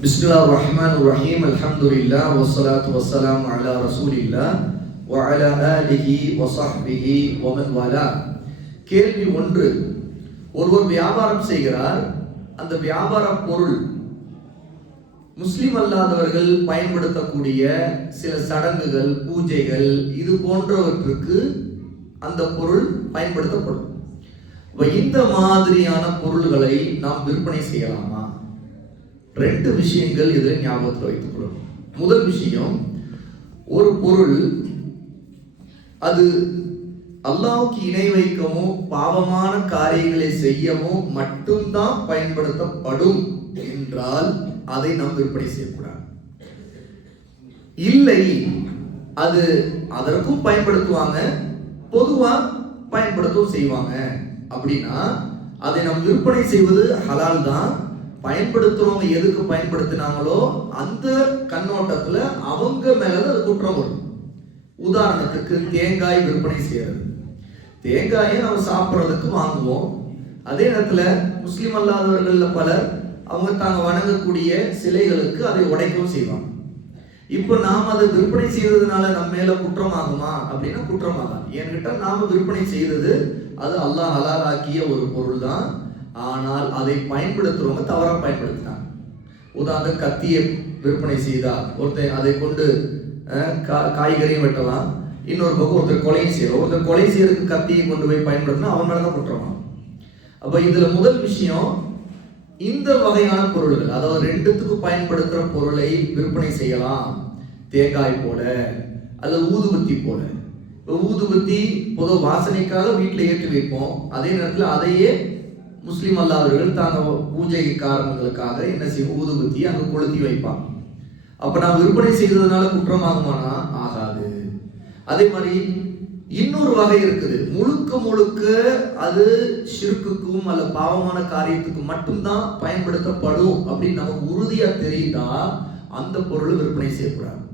பிஸ்மில்லாஹிர் ரஹ்மானிர் ரஹீம். அல்ஹம்துலில்லாஹ் வஸ்ஸலாத்து வஸ்ஸலாமு அலா ரசூலில்லாஹ் வ அலா ஆலிஹி வ ஸஹ்பிஹி வ மன் வாலா. கேள்வி 1. ஒருவர் வியாபாரம் செய்கிறார். அந்த வியாபார பொருள் முஸ்லிம் அல்லாதவர்கள் பயன்படுத்தக்கூடிய சில சடங்குகள், பூஜைகள், இது போன்றவற்றுக்கு அந்த பொருள் பயன்படுத்தப்படும். இந்த மாதிரியான பொருள்களை நாம் விற்பனை செய்யலாமா? 2 விஷயங்கள் இதில் ஞாபகத்தில் வைத்துக் கொள்ளணும். முதல் விஷயம், ஒரு பொருள் அது அல்லாஹ்வுக்கு இணை வைக்கவோ பாவமான காரியங்களை செய்யவோ மட்டும்தான் பயன்படுத்தப்படும் என்றால் அதை நாம் விற்பனை செய்யக்கூடாது. இல்லை, அது அதற்கும் பயன்படுத்துவாங்க, பொதுவா பயன்படுத்தவும் செய்வாங்க அப்படின்னா அதை நாம் விற்பனை செய்வது ஹலால் தான். பயன்படுத்துறவங்க எதுக்கு பயன்படுத்தினாங்களோ அந்த கண்ணோட்டத்துல அவங்க மேல அது குற்றம் வரும். உதாரணத்துக்கு தேங்காய் விற்பனை செய்யறது. தேங்காயை நம்ம சாப்பிட்றதுக்கு வாங்குவோம். அதே நேரத்துல முஸ்லிம் அல்லாதவர்கள்ல பலர் அவங்க தாங்க வணங்கக்கூடிய சிலைகளுக்கு அதை உடைக்கவும் செய்வாங்க. இப்போ நாம் அதை விற்பனை செய்ததுனால நம்ம மேல குற்றமாகுமா அப்படின்னா குற்றமாகாது. ஏன்கிட்ட நாம விற்பனை செய்தது அது அல்லாஹ் ஹலாலாக்கிய ஒரு பொருள் தான். ஆனால் அதை பயன்படுத்துறவங்க தவறா பயன்படுத்தினாங்க. உதாரணத்துக்கு கத்தியை விற்பனை செய்தா ஒருத்தர் அதை கொண்டு காய்கறியும் வெட்டலாம், இன்னொரு பக்கம் ஒருத்தர் கொலையும் செய்யலாம். ஒருத்தர் கொலை செய்யறதுக்கு கத்தியை கொண்டு போய் பயன்படுத்தினா அவன் மேலதான் குற்றமா. அப்ப இதுல முதல் விஷயம், இந்த வகையான பொருள்கள், அதாவது 2த்துக்கு பயன்படுத்துற பொருளை விற்பனை செய்யலாம். தேங்காய் போல அல்லது ஊதுபத்தி போல. ஊதுபத்தி பொது வாசனைக்காக வீட்டில் ஏற்றி வைப்போம். அதே நேரத்தில் அதையே முஸ்லிம் அல்லாதவர்கள் தாங்க பூஜை காரணங்களுக்காக என்ன செய்யும், ஊதுபத்தி அங்க கொளுத்தி வைப்பாங்க. அப்ப நான் விற்பனை செய்ததுனால குற்றமாகுமானா? ஆகாது. அதே மாதிரி இன்னொரு வகை இருக்குது, முழுக்க முழுக்க அது ஷிர்க்குக்கும் அல்ல பாவமான காரியத்துக்கும் மட்டும்தான் பயன்படுத்தப்படும் அப்படின்னு நமக்கு உறுதியா தெரியுதா அந்த பொருள் விற்பனை செய்யக்கூடாது.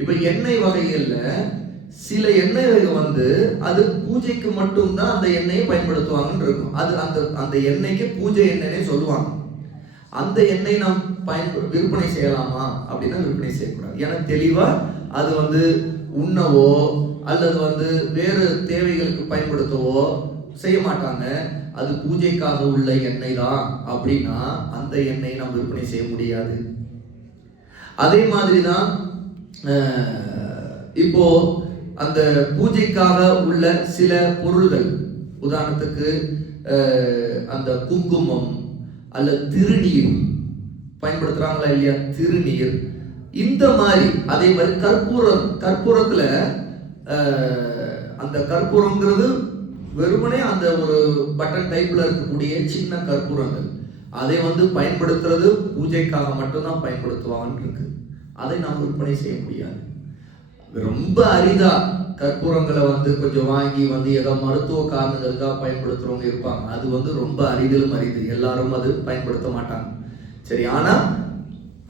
இப்ப எண்ணெய் வகைகள்ல சில எண்ணெய் வகை அது பூஜைக்கு மட்டும்தான் அந்த எண்ணெயை பயன்படுத்துவாங்கன்னு இருக்கும். அது அந்த எண்ணெய்க்கு பூஜை எண்ணெய்னே சொல்லுவாங்க. அந்த எண்ணெய் நாம் விற்பனை செய்யலாமா அப்படின்னா விற்பனை செய்யக்கூடாது. ஏன்னா தெளிவா அது உண்ணவோ அல்லது வேறு தேவைகளுக்கு பயன்படுத்தவோ செய்ய மாட்டாங்க. அது பூஜைக்காக உள்ள எண்ணெய் தான் அப்படின்னா அந்த எண்ணெயை நாம் விற்பனை செய்ய முடியாது. அதே மாதிரிதான் இப்போ அந்த பூஜைக்காக உள்ள சில பொருள்கள், உதாரணத்துக்கு அந்த குங்குமம் அல்லது திருநீர் பயன்படுத்துறாங்களா இல்லையா, திருநீர், இந்த மாதிரி. அதே மாதிரி கற்பூரத்துல அந்த கற்பூரங்கிறது வெறுமனே அந்த ஒரு பட்டன் டைப்ல இருக்கக்கூடிய சின்ன கற்பூரங்கள், அதை பயன்படுத்துறது பூஜைக்காக மட்டும்தான் பயன்படுத்துவாங்கன்னு இருக்கு. அதை நாம் விற்பனை செய்ய முடியாது. ரொம்ப அரிதா கற்பூரங்களை கொஞ்சம் வாங்கி ஏதோ மருத்துவ காரணங்களுக்காக பயன்படுத்துறவங்க இருப்பாங்க. அது ரொம்ப அரிதிலும் அரிது, எல்லாரும் அது பயன்படுத்த மாட்டாங்க. சரி, ஆனா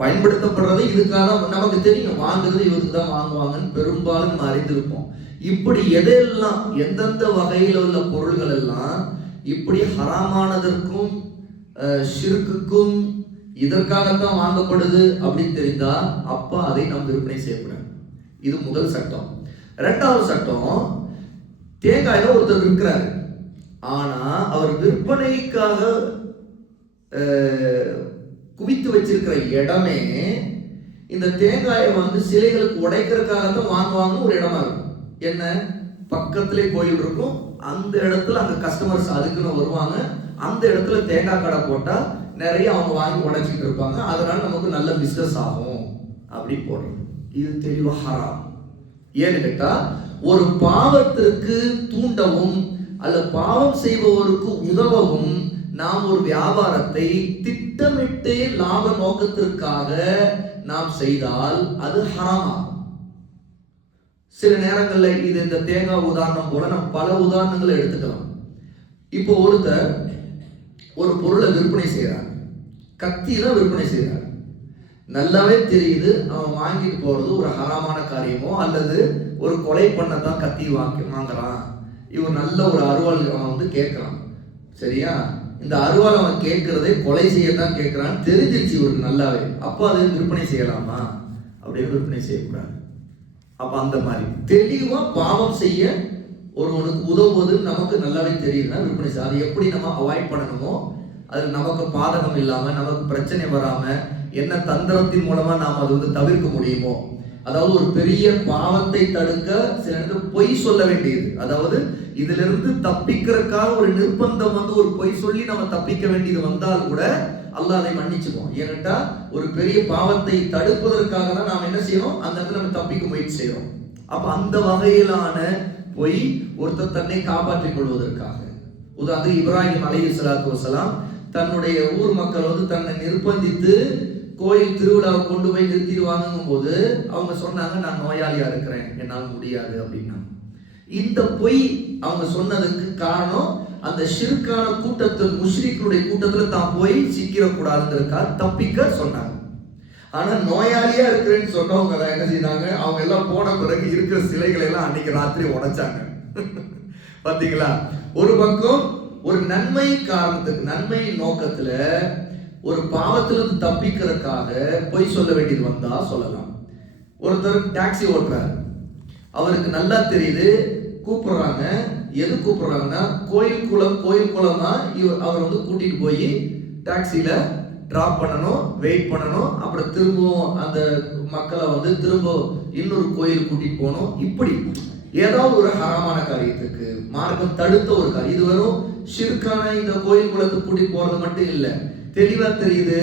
பயன்படுத்தப்படுறது இதுக்காக நமக்கு தெரியும், வாங்குறது இவருக்கு தான் வாங்குவாங்கன்னு பெரும்பாலும் நம்ம அறிந்திருப்போம். இப்படி எதெல்லாம் எந்தெந்த வகையில் உள்ள பொருள்கள் எல்லாம் இப்படி ஹராமானதற்கும் ஷிர்க்குக்கும் இதற்காகத்தான் வாங்கப்படுது அப்படின்னு தெரிந்தா அப்ப அதை நாம் விற்பனை செய்யக்கூடாது. இது முதல் சட்டம். 2வது சட்டம், தேங்காயில ஒருத்தர் விற்கிறாரு. ஆனா அவர் விற்பனைக்காக குவித்து வச்சிருக்கிற இடமே இந்த தேங்காயை சிலைகளுக்கு உடைக்கிறதுக்காகத்தான் வாங்குவாங்கன்னு ஒரு இடமா இருக்கும். என்ன, பக்கத்திலே கோயில் இருக்கும், அந்த இடத்துல அங்க கஸ்டமர்ஸ் அதுக்குன்னு வருவாங்க. அந்த இடத்துல தேங்காய் கடை போட்டா நிறைய அவங்க வாங்கி உடைச்சிட்டு இருப்பாங்க. அதனால நமக்கு நல்ல பிசினஸ் ஆகும் அப்படி போடுறது. இது தெளிவா ஹராம். ஏன்னு கேட்டா, ஒரு பாவத்திற்கு தூண்டவும் அல்ல பாவம் செய்பவருக்கு உதவவும் நாம் ஒரு வியாபாரத்தை திட்டமிட்டு லாப நோக்கத்திற்காக நாம் செய்தால் அது ஹராம் ஆகும். சில நேரங்கள்ல இது இந்த தேங்காய் உதாரணம் போல நம்ம பல உதாரணங்களை எடுத்துக்கலாம். இப்போ ஒருத்தர் ஒரு பொருளை விற்பனை செய்யறார், கத்தியில விற்பனை செய்யறார். நல்லாவே தெரியுது அவன் வாங்கிட்டு போறது ஒரு ஹராமான காரியமோ அல்லது ஒரு கொலை பண்ணதான் கத்தி வாங்குறான். இவன் நல்ல ஒரு அருவாள் அவன் கேட்கறான். சரியா, இந்த அருவாள் அவன் கேட்கறதே கொலை செய்யத்தான் கேட்கிறான்னு தெரிஞ்சிருச்சு இவருக்கு நல்லாவே. அப்போ அதை விற்பனை செய்யலாமா? அப்படின்னு விற்பனை செய்யக்கூடாது. அப்ப அந்த மாதிரி தெளிவா பாவம் செய்ய ஒருவனுக்கு உதவுவது நமக்கு நல்லாவே தெரியுதுன்னா விற்பனை செய்ய. அதை எப்படி நம்ம அவாய்ட் பண்ணணுமோ, அது நமக்கு பாதகம் இல்லாம, நமக்கு பிரச்சனை வராம, என்ன தந்திரத்தின் மூலமா நாம் அது தவிர்க்க முடியுமோ, அதாவது ஒரு பெரிய பாவத்தை தடுக்க சில நேரத்தில் பொய் சொல்ல வேண்டியது, அதாவது இதுல இருந்து தப்பிக்கிறதுக்காக ஒரு நிர்பந்தம் ஒரு பொய் சொல்லி நம்ம தப்பிக்க வேண்டியது வந்தால் கூட அல்லாஹ் அதை மன்னிச்சுப்போம். ஏன்னுட்டா ஒரு பெரிய பாவத்தை தடுப்பதற்காக தான் நாம் என்ன செய்யறோம், அந்த இடத்துல நம்ம தப்பிக்க முயற்சி செய்யறோம். அப்ப அந்த வகையிலான பொய் ஒருத்தர் தன்னை காப்பாற்றிக் கொள்வதற்காக. உதாரணத்துக்கு இப்ராஹிம் அலைஹிஸ்ஸலாத்து வஸலாம் தன்னுடைய ஊர் மக்கள் தன்னை நிர்பந்தித்து கோயில் திருவிழாவை கொண்டு போய் நிறுத்திடுவாங்கும் போது அவங்க சொன்னாங்க, நான் நோயாளியா இருக்கிறேன், என்னால் முடியாது அப்படின்னா. இந்த பொய் அவங்க சொன்னதுக்கு காரணம் அந்த ஷிர்கான கூட்டத்தில், முஷ்ரிக்குடைய கூட்டத்தில் தான் போய் சிக்கிடக்கூடாதுங்கிறதுக்காக தப்பிக்க சொன்னாங்க. ஆனா நோயாளியா இருக்கிறேன்னு சொன்னவங்க என்ன செய்தாங்க, அவங்க எல்லாம் போன பிறகு இருக்கிற சிலைகளை எல்லாம் அன்னைக்கு ராத்திரி உடைச்சாங்க. பாத்தீங்களா? ஒரு பக்கம் ஒரு நன்மை காரணத்துக்கு, நன்மை நோக்கத்துல ஒரு பாவத்திலிருந்து தப்பிக்கிறதுக்காக பொய் சொல்ல வேண்டியது வந்தா சொல்லலாம். ஒருத்தர் டாக்ஸி ஓட்டுறாரு, அவருக்கு நல்லா தெரியுது, கூப்பிடுறாங்க. எது கூப்பிடுறாங்கன்னா கோயில் குளமா அவர் கூட்டிட்டு போய் டாக்ஸில டிராப் பண்ணணும், வெயிட் பண்ணணும், அப்புறம் திரும்பவும் அந்த மக்களை திரும்ப இன்னொரு கோயில் கூட்டிட்டு போகணும். இப்படி ஏதாவது ஒரு ஹராமான காரியத்துக்கு மார்க்கம் தடுத்த ஒரு காரியம். இது வரும் ஷிர்கான இந்த கோயில் குளத்துக்கு கூட்டிட்டு போறது மட்டும் இல்லை, தெளிவா தெரியுது.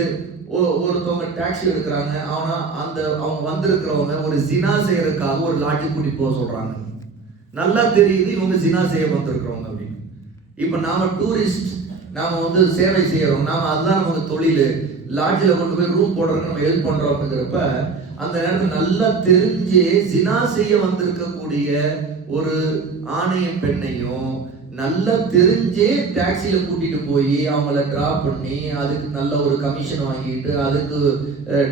ஒருத்தவங்க டாக்ஸி எடுக்கிறாங்க, ஆனா அவங்க வந்திருக்கிறவங்க ஒரு ஜினா செய்யறதுக்காக ஒரு லாட்ஜி கூட்டிட்டு போக சொல்றாங்க. நல்லா தெரியுது இவங்க ஜினா செய்ய வந்திருக்கிறவங்க அப்படின்னு. இப்ப நாம டூரிஸ்ட், நாம சேவை செய்யறோம், நாம அதுதான் நமக்கு தொழில், லாட்ஜில் கொண்டு போய் ரூம் போடுறதுக்கு நம்ம ஹெல்ப் பண்றோம் அப்படிங்கிறப்ப அந்த நேரத்தில் நல்லா தெரிஞ்சு ஜினா செய்ய வந்திருக்கக்கூடிய ஒரு ஆணையும் பெண்ணையும் நல்லா தெரிஞ்சே டாக்ஸியில கூட்டிட்டு போய் அவங்கள டிராப் பண்ணி அதுக்கு நல்ல ஒரு கமிஷன் வாங்கிட்டு அதுக்கு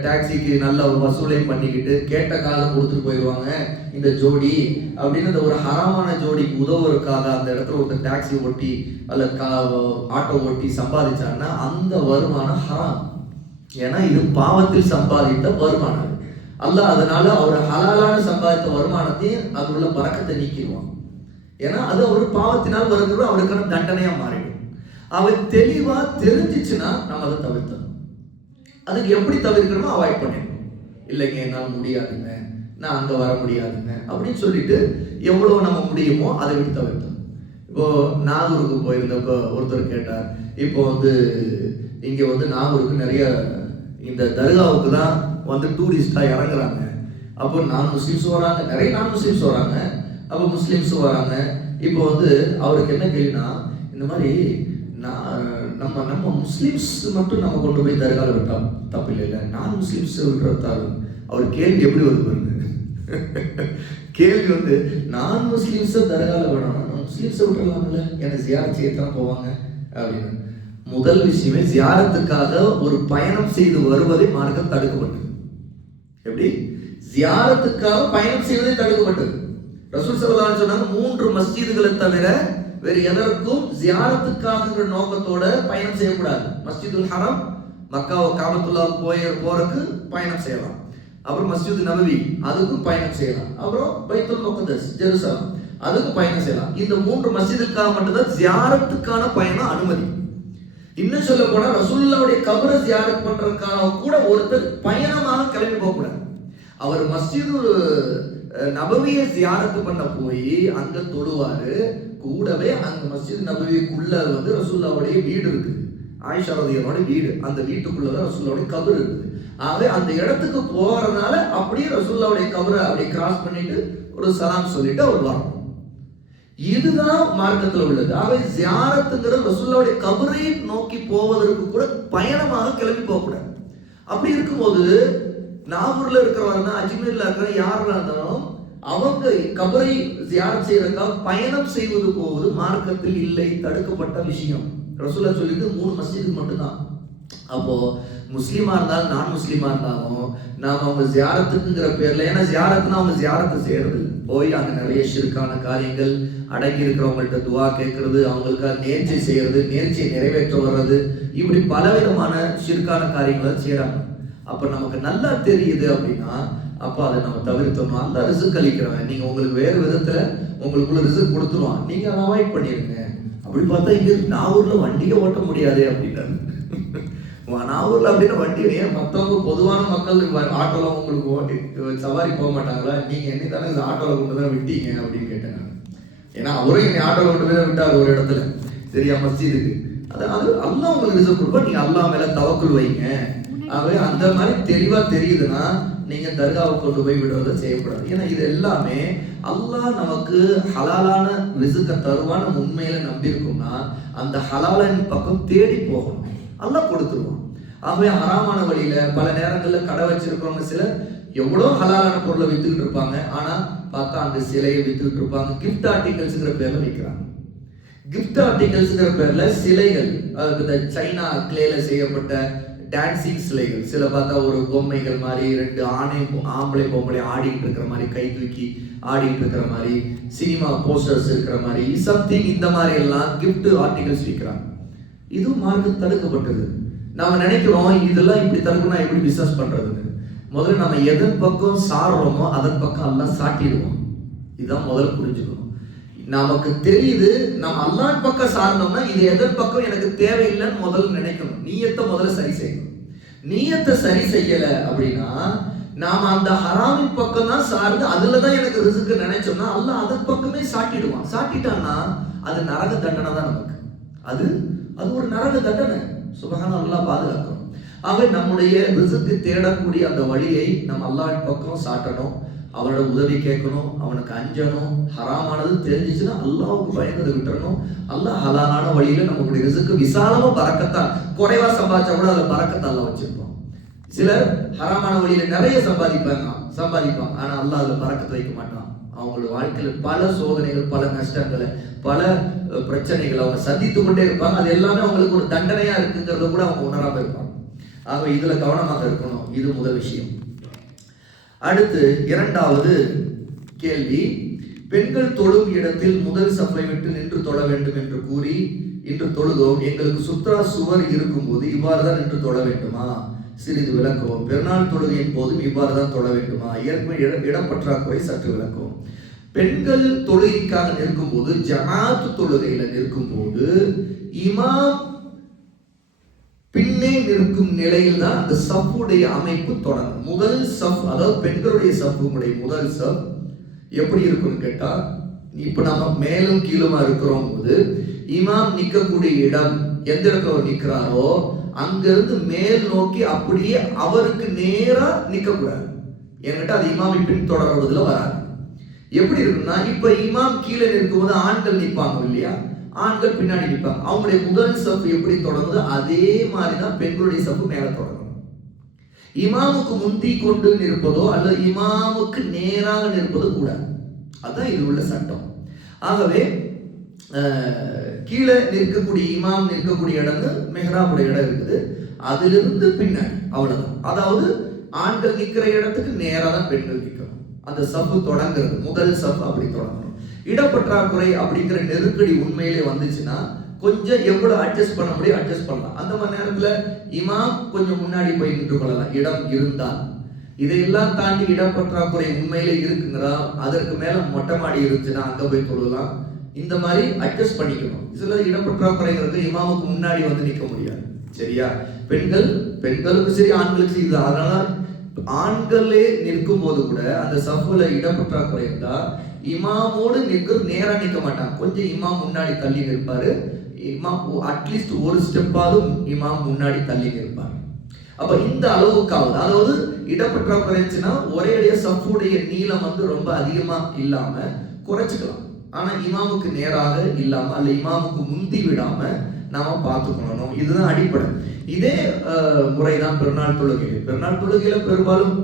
டாக்ஸிக்கு நல்ல ஒரு வசூலையும் பண்ணிக்கிட்டு கேட்ட காலம் கொடுத்துட்டு போயிடுவாங்க இந்த ஜோடி அப்படின்னு. அந்த ஒரு ஹராமான ஜோடிக்கு உதவுறதுக்காக அந்த இடத்துல ஒருத்தர் டாக்ஸி ஓட்டி அல்ல ஆட்டோ ஓட்டி சம்பாதிச்சாங்கன்னா அந்த வருமானம் ஹராம். ஏன்னா இது பாவத்தில் சம்பாதித்த வருமானம். அல்லாஹ் அதனால அவர் ஹலாலான சம்பாதித்த வருமானத்தையும் அது உள்ள பரக்கத்தை நீக்கிடுவான். ஏன்னா அது ஒரு பாவத்தினால் வருகிறது, அவருக்கான தண்டனையா மாறிடும். அவர் தெளிவா தெரிஞ்சிச்சுன்னா நம்ம அதை தவிர்த்தணும். அதுக்கு எப்படி தவிர்க்கணுமோ அவாய்ட் பண்ணிடணும். இல்லைங்க என்னால் முடியாதுங்க, நான் அங்க வர முடியாதுங்க அப்படின்னு சொல்லிட்டு எவ்வளவு நம்ம முடியுமோ அதை விட்டு தவிர்த்தணும். இப்போ நாகூருக்கு போயிருந்தப்போ ஒருத்தர் கேட்டார், இப்போ இங்க நாகூருக்கு நிறைய இந்த தர்காவுக்கு தான் டூரிஸ்டா இறங்குறாங்க. அப்போ நான் முஸ்லிம்ஸ் வராங்க, நிறைய நான் முஸ்லிம்ஸ் வராங்க, அப்போ முஸ்லிம்ஸ் வராங்க. இப்போ அவருக்கு என்ன கேள்வினா, இந்த மாதிரி நம்ம முஸ்லிம்ஸ் மட்டும் நம்ம கொண்டு போய் தர்காவில் விட்டா தப்பு இல்லை, நான் முஸ்லிம்ஸ் விட்டுறதாரு. அவர் கேள்வி எப்படி வருது? கேள்வி நான் முஸ்லிம்ஸை தர்காவில் விடணும், முஸ்லிம்ஸை விட்டுறலாம்ல, எனக்கு ஜியாரத் செய்யத்தான் போவாங்க அப்படின்னு. முதல் விஷயமே ஜியாரத்துக்காக ஒரு பயணம் செய்து வருவதை மார்க்கம் தடுக்கப்பட்டது. எப்படி? ஜியாரத்துக்காக பயணம் செய்வதை தடுக்கப்பட்டது. ரசூல் ஸல்லல்லாஹு அலைஹி வஸல்லம் சொன்னாங்க, 3 மஸ்ஜிதுகளை தவிர வேறு எதற்கும் ஜியாரத்துக்காக நோக்கத்தோட பயணம் செய்யக்கூடாது. மஸ்ஜிதுல் ஹரம், மக்கா காபத்துல்லாஹ் போறதுக்கு பயணம் செய்யலாம். அப்புறம் மஸ்ஜித் நபவி அதுக்கும் பயணம் செய்யலாம். அப்புறம் பைத்துல் முகத்தஸ் ஜெருசலம் அதுக்கும் பயணம் செய்யலாம். இந்த 3 மஸ்ஜிதுக்காக மட்டும்தான் ஜியாரத்துக்கான பயணம் அனுமதி. இன்னும் சொல்ல போனா ரசூலுல்லாஹ்வுடைய கபரை ஜியாரத் பண்றதுக்காக கூட ஒருத்தர் பயணமாக கிளம்பி போக கூடாது. அவர் மஸ்ஜிது நபவியை ஜியாரத்து பண்ண போய் அங்க தொழுவாரு. கூடவே அந்த மஸ்ஜித் நபவிக்குள்ள ரசூலுல்லாஹ்வுடைய வீடு இருக்குது, ஆயிஷா ரலியல்லாஹு வீடு, அந்த வீட்டுக்குள்ளதான் ரசூலுல்லாஹ்வுடைய கபர் இருக்குது. ஆகவே அந்த இடத்துக்கு போறதுனால அப்படியே ரசூலுல்லாஹ்வுடைய கபரை அப்படி கிராஸ் பண்ணிட்டு ஒரு சலாம் சொல்லிட்டு அவர் வரணும். இதுதான் மார்க்கத்தில் உள்ளது. ஆகவே ஜியாரத்துங்கிறது ரசூலுல்லாஹ்வுடைய கபரை நோக்கி போவதற்கு கூட பயணமாக கிளம்பி போகக்கூடாது. அப்படி இருக்கும்போது நாகூர்ல இருக்கிறவங்க, அஜ்மீர்ல இருக்கிற யாரா இருந்தாலும் அவங்க கபரை ஜியாரத் செய்யறதுக்காக பயணம் செய்வது போவது மார்க்கத்தில் இல்லை, தடுக்கப்பட்ட விஷயம். ரசூலுல்லாஹ் சொல்லிட்டு 3 மஸ்ஜிதுக்கு மட்டும்தான். அப்போ முஸ்லீமா இருந்தாலும் நான் முஸ்லீமா இருந்தாலும் நாம் அவங்க ஜியாரத்துக்குங்கிற பேர்ல, ஏன்னா ஜியாரத்துனா அவங்க ஜியாரத்தை செய்யறது போய் அங்க நிறைய ஷிர்கான காரியங்கள் அடங்கி இருக்கிறவங்கள்ட்ட துவா கேட்கறது, அவங்களுக்காக நேர்ச்சி செய்யறது, நேர்ச்சியை நிறைவேற்ற வர்றது, இப்படி பலவிதமான ஷிர்கான காரியங்களை செய்யறாங்க. அப்ப நமக்கு நல்லா தெரியுது அப்படின்னா அப்ப அதை நம்ம தவிர்த்தோம். அந்த ரிஸ்க் அளிக்கிறவன் நீங்க உங்களுக்கு வேறு விதத்துல உங்களுக்குள்ள ரிஸ்க் கொடுத்துருவான், நீங்க அதை அவாய்ட் பண்ணிருங்க. அப்படி பார்த்தா இங்க நாகூர்ல வண்டியை ஓட்ட முடியாது அப்படின்றாரு. நாகூர்ல அப்படின்னா வண்டி ஏன் மற்றவங்க பொதுவான மக்கள் ஆட்டோல உங்களுக்கு ஓட்டி சவாரி போக மாட்டாங்களா, நீங்க என்னைத்தானே இந்த ஆட்டோல கொண்டு தான் விட்டீங்க அப்படின்னு கேட்டேன். ஏன்னா அவரும் என்னை ஆட்டோல கொண்டு போய் தான் விட்டார் ஒரு இடத்துல, சரியா, மஸ்ஜிதுக்கு. அதாவது அல்லாஹ் உங்களுக்கு ரிசர்வ் கொடுப்பா, நீங்க அல்லாஹ் மேல தவக்குள் வைங்க. ஆகவே அந்த மாதிரி தெளிவா தெரியுதுன்னா நீங்க தர்காவை கொண்டு போய் விடுறதை செய்யக்கூடாது. ஏன்னா இது எல்லாமே அல்லாஹ் நமக்கு ஹலாலான ரிஸ்க தருவான உண்மையில நம்பி இருக்கோம்னா அந்த ஹலாலின் பக்கம் தேடி போகணும், அல்லாஹ் கொடுத்துருவான். ஆகவே ஹராமான வழியில பல நேரங்கள்ல கடை வச்சிருக்கிறவங்க சிலர் எவ்வளோ ஹலாலான பொருளை வித்துக்கிட்டு இருப்பாங்க, ஆனா பார்த்தா அந்த சிலையை வித்துக்கிட்டு இருப்பாங்க. கிஃப்ட் ஆர்டிகல்ஸ்ங்கிற பேர்ல விற்கிறாங்க. கிஃப்ட் ஆர்டிகல்ஸ்ங்கிற பேர்ல சிலைகள், அதுக்கு சைனா கிளேல செய்யப்பட்ட டான்சிங் சிலைகள், சில பார்த்தா ஒரு பொம்மைகள் மாதிரி, ரெண்டு ஆம்பளை பொம்பளை ஆடிட்டு இருக்கிற மாதிரி, கை தூக்கி ஆடிட்டு இருக்கிற மாதிரி, சினிமா போஸ்டர்ஸ் இருக்கிற மாதிரி, சம்திங் இந்த மாதிரி எல்லாம் கிஃப்ட் ஆர்டிகல்ஸ் விற்கிறாங்க. இதுவும் மார்க்கு தடுக்கப்பட்டது. நாம நினைக்கிறோம் இதெல்லாம் இப்படி தடுக்கணும், எப்படி பிசினஸ் பண்றதுன்னு. முதல்ல நம்ம எதன் பக்கம் சாடுறோமோ அதன் பக்கம் எல்லாம் சாட்டிடுவோம். இதுதான் முதல்ல புரிஞ்சுக்கணும். நமக்கு தெரியுது நம்ம அல்லாஹ் பக்கம் சார்ந்தோம்னா இது எதன் பக்கம் எனக்கு தேவையில்லைன்னு முதல்ல நினைக்கணும். நீயத்தை முதல்ல சரி செய்யணும். நீயத்தை சரி செய்யல அப்படின்னா நாம அந்த ஹராமின் பக்கம் தான் சார்ந்து அதுலதான் எனக்கு ரிஸ்க் நினைச்சோம்னா அல்லாஹ் அதன் பக்கமே சாட்டிடுவான். சாட்டிட்டான்னா அது நரக தண்டனை தான் நமக்கு. அது ஒரு நரக தண்டனை. சுபஹான அல்லாஹ் பாதுகாக்கணும். ஆக நம்முடைய ரிஸ்க்கு தேடக்கூடிய அந்த வழியை நம்ம அல்லாஹ்வின் பக்கம் சாட்டணும், அவனோட உதவி கேட்கணும், அவனுக்கு அஞ்சணும். ஹராமானது தெரிஞ்சிச்சுன்னா அல்லாஹ்வுக்கு பயந்து விட்டுறணும். அல்லாஹ் ஹலாலான வழியில நம்மளுடைய ரிஸ்க்கு விசாலமா பரக்கத்தா, குறைவா சம்பாதிச்சா கூட அதுல பரக்கத்தை அல்லாஹ் வச்சிருப்பான். சிலர் ஹராமான வழியில நிறைய சம்பாதிப்பாங்க, ஆனா அல்லாஹ் அதுல பரக்கத்தை வைக்க மாட்டான். அவங்களோட வாழ்க்கையில பல சோதனைகள், பல நஷ்டங்களை, பல பிரச்சனைகள் அவங்க சந்தித்து கொண்டே இருப்பாங்க. அது எல்லாமே அவங்களுக்கு ஒரு தண்டனையா இருக்குங்கிறத கூட அவங்க உணராம இருப்பாங்க. ஆக இதுல கவனமாக இருக்கணும். இது முதல் விஷயம். அடுத்து இரண்டாவது கேள்வி, பெண்கள் தொழும் இடத்தில் முதல் சஃபை விட்டு நின்று தொழ வேண்டும் என்று கூறி இன்று தொழுதோம். எங்களுக்கு சுத்ரா சுவர் இருக்கும் போது இவ்வாறு தான் நின்று தொழ வேண்டுமா? சிறிது விளக்கவும். பெருநாள் தொழுகையின் போதும் இவ்வாறு தான் தொழ வேண்டுமா? ஏற்கனவே இடப்பற்றாக்குறை சற்று விளக்கவும். பெண்கள் தொழுகைக்காக நிற்கும் போது, ஜமாத் தொழுகையில நிற்கும் போது இமாம் பின்னே நிற்கும் நிலையில் தான் அந்த சஃபுடைய அமைப்பு தொடங்கும். முதல் சஃப், அதாவது பெண்களுடைய சஃபுடைய முதல் சஃப் எப்படி இருக்குன்னு கேட்டா, இப்ப நம்ம மேலும் கீழுமா இருக்கிறோம் போது இமாம் நிற்கக்கூடிய இடம் எந்த இடத்துல அவர் நிற்கிறாரோ அங்கிருந்து மேல் நோக்கி அப்படியே அவருக்கு நேரா நிற்கக்கூடாது. என்கிட்ட அது இமாமை பின் தொடர்வதுல வராது. எப்படி இருக்குன்னா, இப்ப இமாம் கீழே நிற்கும் போது ஆண்கள் நிற்பாங்க இல்லையா, ஆண்கள் பின்னாடி நிற்பாங்க. அவங்களுடைய முதல் சஃப் எப்படி தொடங்குது அதே மாதிரிதான் பெண்களுடைய சஃப் மேல தொடங்கணும். இமாமுக்கு முந்தி கொண்டு நிற்பதோ அல்லது இமாமுக்கு நேராக நிற்பதோ கூடாது. அதுதான் இது உள்ள சட்டம். ஆகவே கீழே நிற்கக்கூடிய இமாம் நிற்கக்கூடிய இடம் மெஹ்ராபுடைய இடம் இருக்குது, அதிலிருந்து பின்னாடி அவ்வளவுதான். அதாவது ஆண்கள் நிற்கிற இடத்துக்கு நேரா தான் பெண்கள் நிற்கணும். அந்த சஃப் தொடங்குறது முதல் சஃப் அப்படி தொடங்கணும். இடப்பற்றாக்குறை அப்படிங்கிற நெருக்கடி உண்மையிலே வந்துச்சுன்னா கொஞ்சம் எவ்வளவு அட்ஜஸ்ட் பண்ண முடியும் அட்ஜஸ்ட் பண்ணலாம். அந்த மாதிரி நேரத்துல இமாம் கொஞ்சம் முன்னாடி போய் நின்று கொள்ளலாம் இடம் இருந்தால். இதையெல்லாம் தாண்டி இடப்பற்றாக்குறை உண்மையிலே இருக்குங்கிறா, அதற்கு மேல மொட்டை மாடி இருந்துச்சுன்னா அங்க போய் தொழலாம். இந்த மாதிரி அட்ஜஸ்ட் பண்ணிக்கணும். சில இடப்பற்றாக்குறைங்கிறது இமாமுக்கு முன்னாடி வந்து நிற்க முடியாது, சரியா? பெண்களுக்கு சரி ஆண்களுக்கு சரி. அதனால ஆண்களே நிற்கும் போது கூட அந்த சஃப்ல இடப்பற்றாக்குறை இருந்தா இமாமோடு நேரா நிற்க மாட்டாங்க, கொஞ்சம் இமாம் முன்னாடி தள்ளி நிற்பாரு. இமாம் அட்லீஸ்ட் ஒரு ஸ்டெப்பாவது இமாம் முன்னாடி தள்ளி நிற்பாரு. அப்ப இந்த அளவுக்காவது, அதாவது இடப்பற்றாக்குறை இருந்துச்சுன்னா ஒரே அடியா சஃபுடைய நீளம் வந்து ரொம்ப அதிகமா இல்லாம குறைச்சிக்கலாம். ஆனா இமாமுக்கு நேராக இல்லாம அல்ல இமாமுக்கு முந்தி விடாம நாம பார்த்துக்கணும். இதுதான் அடிப்படை. இதே முறைதான் பெருநாள் தொழுகையில. பெருநாள் தொழுகையில பெரும்பாலும்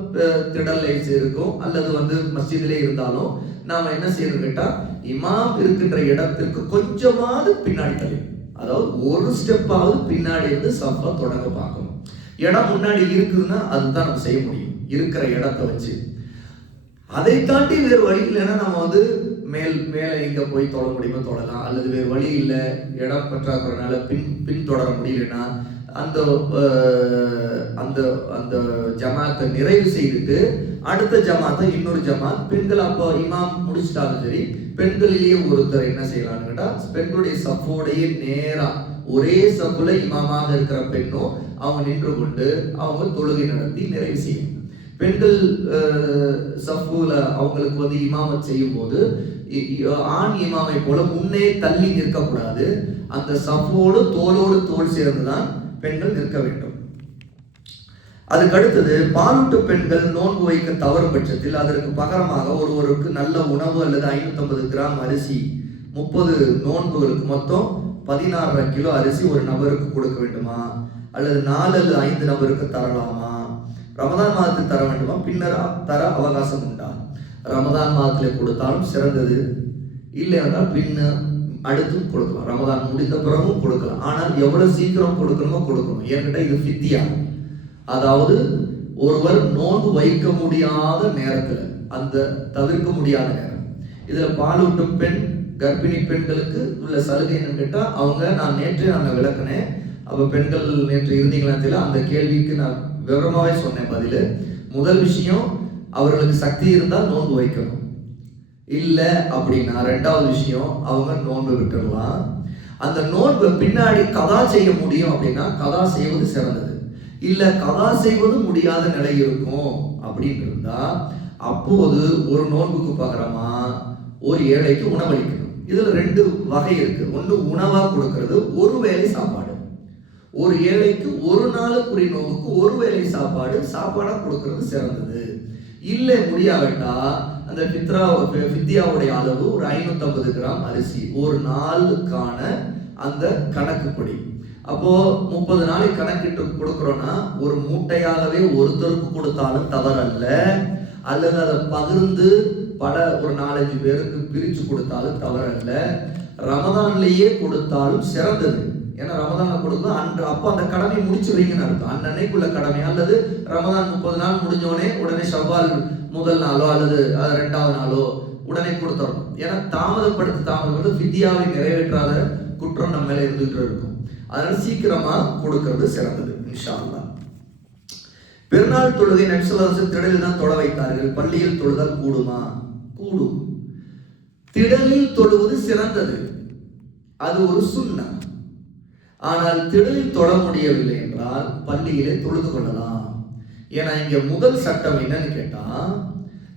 திடல் லைட்ஸ் இருக்கும் அல்லது வந்து மஸ்ஜிதிலே இருந்தாலும் நாம என்ன செய்யணும் கேட்டா, இமாம் இருக்கின்ற இடத்திற்கு கொஞ்சமாவது பின்னாடி தள்ளி, அதாவது ஒரு ஸ்டெப்பாவது பின்னாடி இருந்து சஃபா தொடங்க பார்க்கணும். இடம் முன்னாடி இருக்குதுன்னா அதுதான் நம்ம செய்ய முடியும், இருக்கிற இடத்த வச்சு. அதை தாண்டி வேறு வழி இல்லைன்னா நம்ம வந்து மேலே எங்க போய் தொட முடியுமோ தொடலாம், அல்லது வேறு வழி இல்லை இடம் பற்றாக்குறதுனால பின்தொடர முடியலன்னா அந்த அந்த அந்த ஜமாத்தை நிறைவு செய்துட்டு அடுத்த ஜமாத்தை இன்னொரு ஜமாத் பெண்கள், அப்போ இமாம் முடிச்சிட்டாலும் சரி, பெண்களிலேயே ஒருத்தர் என்ன செய்யலாம்னு கேட்டா பெண்களுடைய சஃபோடையே நேரா ஒரே சஃபுல இமாமாக இருக்கிற பெண்ணும் அவங்க நின்று கொண்டு அவங்க தொழுகை நடத்தி நிறைவு செய்யும். பெண்கள் சஃபுல அவங்களுக்கு வந்து இமாமத் செய்யும் போது ஆண் இமாமை போல முன்னே தள்ளி நிற்கக்கூடாது, அந்த சஃபோடு தோளோடு தோல் சேர்ந்துதான் பெண்கள் நிற்க வேண்டும். அதுக்கு அடுத்தது பாலூட்டு பெண்கள் நோன்பு வைக்க தவறும் பட்சத்தில் அதற்கு பகரமாக ஒருவருக்கு நல்ல உணவு அல்லது 550 கிராம் அரிசி 30 நோன்புகளுக்கு மொத்தம் 16.5 கிலோ அரிசி ஒரு நபருக்கு கொடுக்க வேண்டுமா, அல்லது 4 அல்லது 5 நபருக்கு தரலாமா, ரமதான் மாதத்தில் தர வேண்டுமா, பின்னர் தர அவகாசம் உண்டா? ரமதான் மாதத்திலே கொடுத்தாலும் சிறந்தது, இல்லை என்றால் பின்னர் அடுத்து கொடுக்கலாம், ரமதான் முடிந்த பிறகும் கொடுக்கலாம். ஆனால் எவ்வளவு சீக்கிரம் கொடுக்கணுமோ கொடுக்கணும். ஏன்கிட்ட இது ஃபித்யா, அதாவது ஒருவர் நோன்பு வைக்க முடியாத நேரத்துல, அந்த தவிர்க்க முடியாத நேரம். இதுல பாலூட்டும் பெண் கர்ப்பிணி பெண்களுக்கு உள்ள சலுகை என்னன்னு கேட்டா, அவங்க நான் நேற்றே விளக்கினேன், அப்ப பெண்கள் நேற்று இருந்தீங்களா தெரியல, அந்த கேள்விக்கு நான் விவரமாவே சொன்னேன் பதில். முதல் விஷயம், அவர்களுக்கு சக்தி இருந்தால் நோன்பு வைக்கணும், இல்லை அப்படின்னா ரெண்டாவது விஷயம் அவங்க நோன்பு விட்டுடலாம். அந்த நோன்பு பின்னாடி கதா செய்ய முடியும் அப்படின்னா கதா செய்வது சிறந்தது. இல்ல கதா செய்வது முடியாத நிலை இருக்கும் அப்படின்னு இருந்தா அப்போது ஒரு நோன்புக்கு பகரமா ஒரு ஏழைக்கு உணவளிக்கணும். இதுல 2 வகை இருக்கு. ஒண்ணு உணவா கொடுக்கறது, ஒரு வேளை சாப்பாடு. ஒரு ஏழைக்கு ஒரு நாளுக்குரிய நோன்புக்கு ஒரு வேளை சாப்பாடா கொடுக்கறது சிறந்தது. இல்லை முடியாவிட்டா அந்த ஃபித்யாவுடைய அளவு ஒரு 550 கிராம் அரிசி ஒரு நாளுக்கான அந்த கணக்குப்படி. அப்போ 30 நாளைக்கு கணக்கிட்டு கொடுக்கிறோம்னா ஒரு மூட்டையாகவே ஒருத்தருக்கு கொடுத்தாலும் தவறல்ல, அல்லது அதை பகிர்ந்து ஒரு 4-5 பேருக்கு பிரிச்சு கொடுத்தாலும் தவறல்ல, ரமதான்லயே கொடுத்தாலும் சிறந்தது. ஏன்னா ரமதான கொடுக்கும் அன்று அப்போ அந்த கடமை முடிச்சுடுவீங்கன்னு அர்த்தம், அன்னைக்குள்ள கடமை. அல்லது ரமதான் 30 நாள் முடிஞ்சோடனே உடனே ஷவ்வால் முதல் நாளோ அல்லது 2வது நாளோ உடனே கொடுத்துடணும். ஏன்னா தாமதப்படுத்த ஃபித்யாவை நிறைவேற்றாத குற்றம் நம்ம மேல இருந்துகிட்டு இருக்கும். அதனால சீக்கிரமா கொடுக்கிறது சிறந்தது இன்ஷா அல்லாஹ். பெருநாள் தொழுகை நபி ஸல்லல்லாஹு அலைஹி வஸல்லம் திடலில் தான் தொழ வைத்தார்கள். பள்ளியில் தொழுதால் கூடுமா? கூடும். திடலில் தொழுவது சிறந்தது, அது ஒரு சுன்னா. ஆனால் திடலில் தொழ முடியவில்லை என்றால் பள்ளியிலே தொழுது கொள்ளலாம். ஏன்னா இங்க முதல் சட்டம் என்னன்னு கேட்டா,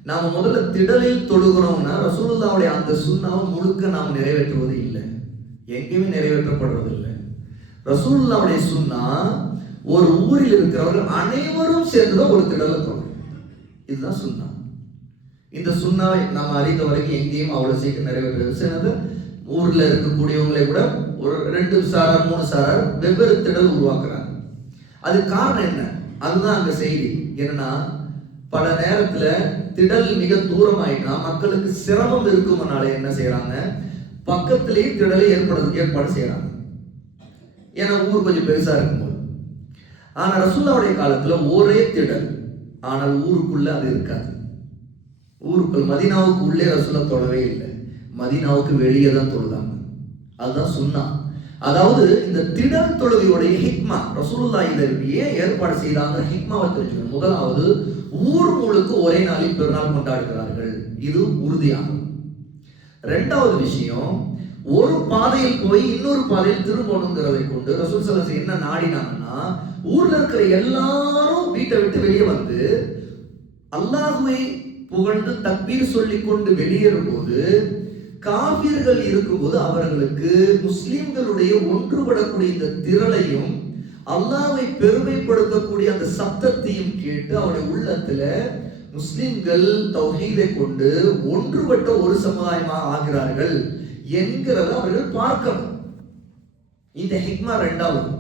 நாம முதல்ல திடலில் தொழுகிறோம்னா ரசூலுல்லாஹ்வுடைய அந்த சுன்னாவை முழுக்க நாம் நிறைவேற்றுவது இல்லை, எங்கேயுமே நிறைவேற்றப்படுறது இல்லை. ரசூலுல்லாஹ்வுடைய சுன்னா ஒரு ஊரில் இருக்கிறவர்கள் அனைவரும் சேர்ந்துதான் ஒரு திடல தொழும், இதுதான் சுன்னா. இந்த சுன்னாவை நாம் அறிந்த வரைக்கும் எங்கேயும் அவ்வளவு சீக்கிரம் நிறைவேற்றது. ஊர்ல இருக்கக்கூடியவங்களை கூட ஒரு 2 சாரார் 3 சாரார் வெவ்வேறு திடல் உருவாக்குறாங்க. அது காரணம் என்ன? அதுதான் அங்க செய்தி. என்னன்னா பல நேரத்துல திடல் மிக தூரம் ஆயிட்டா மக்களுக்கு சிரமம் இருக்கும்னால என்ன செய்யறாங்க, பக்கத்திலேயே திடலை ஏற்பாடு செய்யறாங்க. ஏன்னா ஊர் கொஞ்சம் பெருசா இருக்கும்போது. ஆனா ரசூலுல்லாஹ்வுடைய காலத்துல ஒரே திடல், ஆனால் ஊருக்குள்ள அது இருக்காது. ஊருக்குள் மதீனாவுக்கு உள்ளே ரசூலுல்லாஹ் தொழவே இல்லை, மதீனாவுக்கு வெளியே தான் தொழுதாங்க. அதுதான் சுன்னா. அதாவது இந்த திடல் தொழுகையுடைய ஹிக்மா, ரசூலுல்லாஹ் இதை ஏன் ஏற்பாடு செய்தாங்க, ஹிக்மாவை தெரிஞ்சுக்கணும். முதலாவது, ஊர் முழுக்க ஒரே நாளில் பெருநாள் கொண்டாடுகிறார்கள், இது உறுதியாகும். 2வது விஷயம், ஒரு பாதையில் போய் இன்னொரு பாதையில் திரும்பணுங்கிறதை கொண்டு ரசூல் ஸல்லல்லாஹு அலைஹி வஸல்லம் என்ன நாடினாங்கன்னா, ஊர்ல இருக்கிற எல்லாரும் வீட்டை விட்டு வெளியே வந்து அல்லாஹ்வை புகழ்ந்து தக்பீர் சொல்லிக் கொண்டு வெளியேறும் போது காபிர்கள் இருக்கும்போது அவர்களுக்கு முஸ்லிம்களுடைய ஒன்றுபடக்கூடிய இந்த திரளையும் அல்லாஹ்வை பெருமைப்படுத்தக்கூடிய அந்த சத்தத்தையும் கேட்டு அவருடைய உள்ளத்துல முஸ்லிம்கள் தௌஹீதை கொண்டு ஒன்றுபட்ட ஒரு சமுதாயமாக ஆகிறார்கள் என்கிறத அவர்கள் பார்க்கணும். இந்த ஹிக்மா 2வது.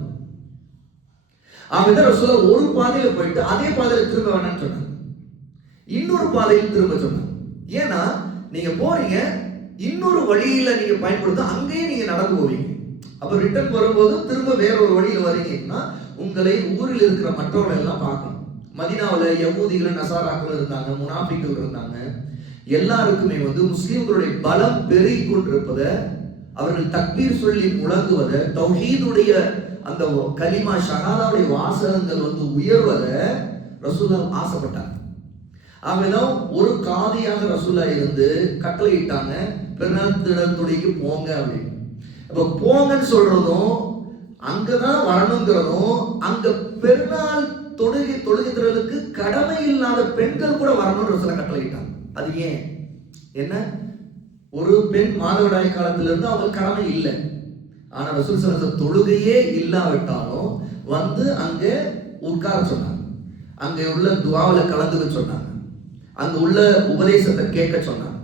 அவங்க ரசூலுல்லாஹ் ஒரு பாதையில போயிட்டு அதே பாதையில திரும்ப வேணாம்னு சொன்னாங்க, இன்னொரு பாதையில் திரும்ப சொன்னாங்க. ஏன்னா நீங்க போறீங்க, இன்னொரு வழியில நீங்க பயன்படுத்த அங்கேயே நீங்க நடந்து போவீங்க. அப்ப ரிட்டர்ன் வரும்போது திரும்ப வேற ஒரு வழியில வரீங்கன்னா உங்களை ஊரில் இருக்கிற மற்றவர்கள் எல்லாம் பார்க்கணும். மதீனாவில் யகூதிகள் நசாராக்கள் இருந்தாங்க, முனாஃபிக்கள் இருந்தாங்க. எல்லாருக்குமே முஸ்லிம்களுடைய பலம் பெருகி கொண்டிருப்பதை, அவர்கள் தக்பீர் சொல்லி முழங்குவதை, தௌஹீதுடைய அந்த கலிமா ஷஹாதாவுடைய வாசகங்கள் உயர்வதை ரசூலுல்லாஹ் ஆசைப்பட்டாங்க. ஆகவேதான் ஒரு காதியாக ரசூலுல்லாஹ் இருந்து கட்டளையிட்டாங்க, பெருநாள் திடல் தொழுகைக்கு போங்க அப்படின்னு. அப்ப போங்கன்னு சொல்றதும் அங்கதான் வரணுங்கிறதும், அங்க பெருநாள் தொழுகை திடலுக்கு கடமை இல்லாத பெண்கள் கூட வரணும்னு ரசூலுல்லாஹ் கட்டளையிட்டாங்க. அது ஏன்? என்ன, ஒரு பெண் மாதவிடாய் காலத்திலிருந்து அவங்களுக்கு கடமை இல்லை. ஆனா ரசூல் ஸல்லல்லாஹு அலைஹி வஸல்லம் தொழுகையே இல்லாவிட்டாலும் அங்க உட்கார சொன்னாங்க, அங்க உள்ள துஆவில் கலந்துக்க சொன்னாங்க, அங்க உள்ள உபதேசத்தை கேட்க சொன்னாங்க.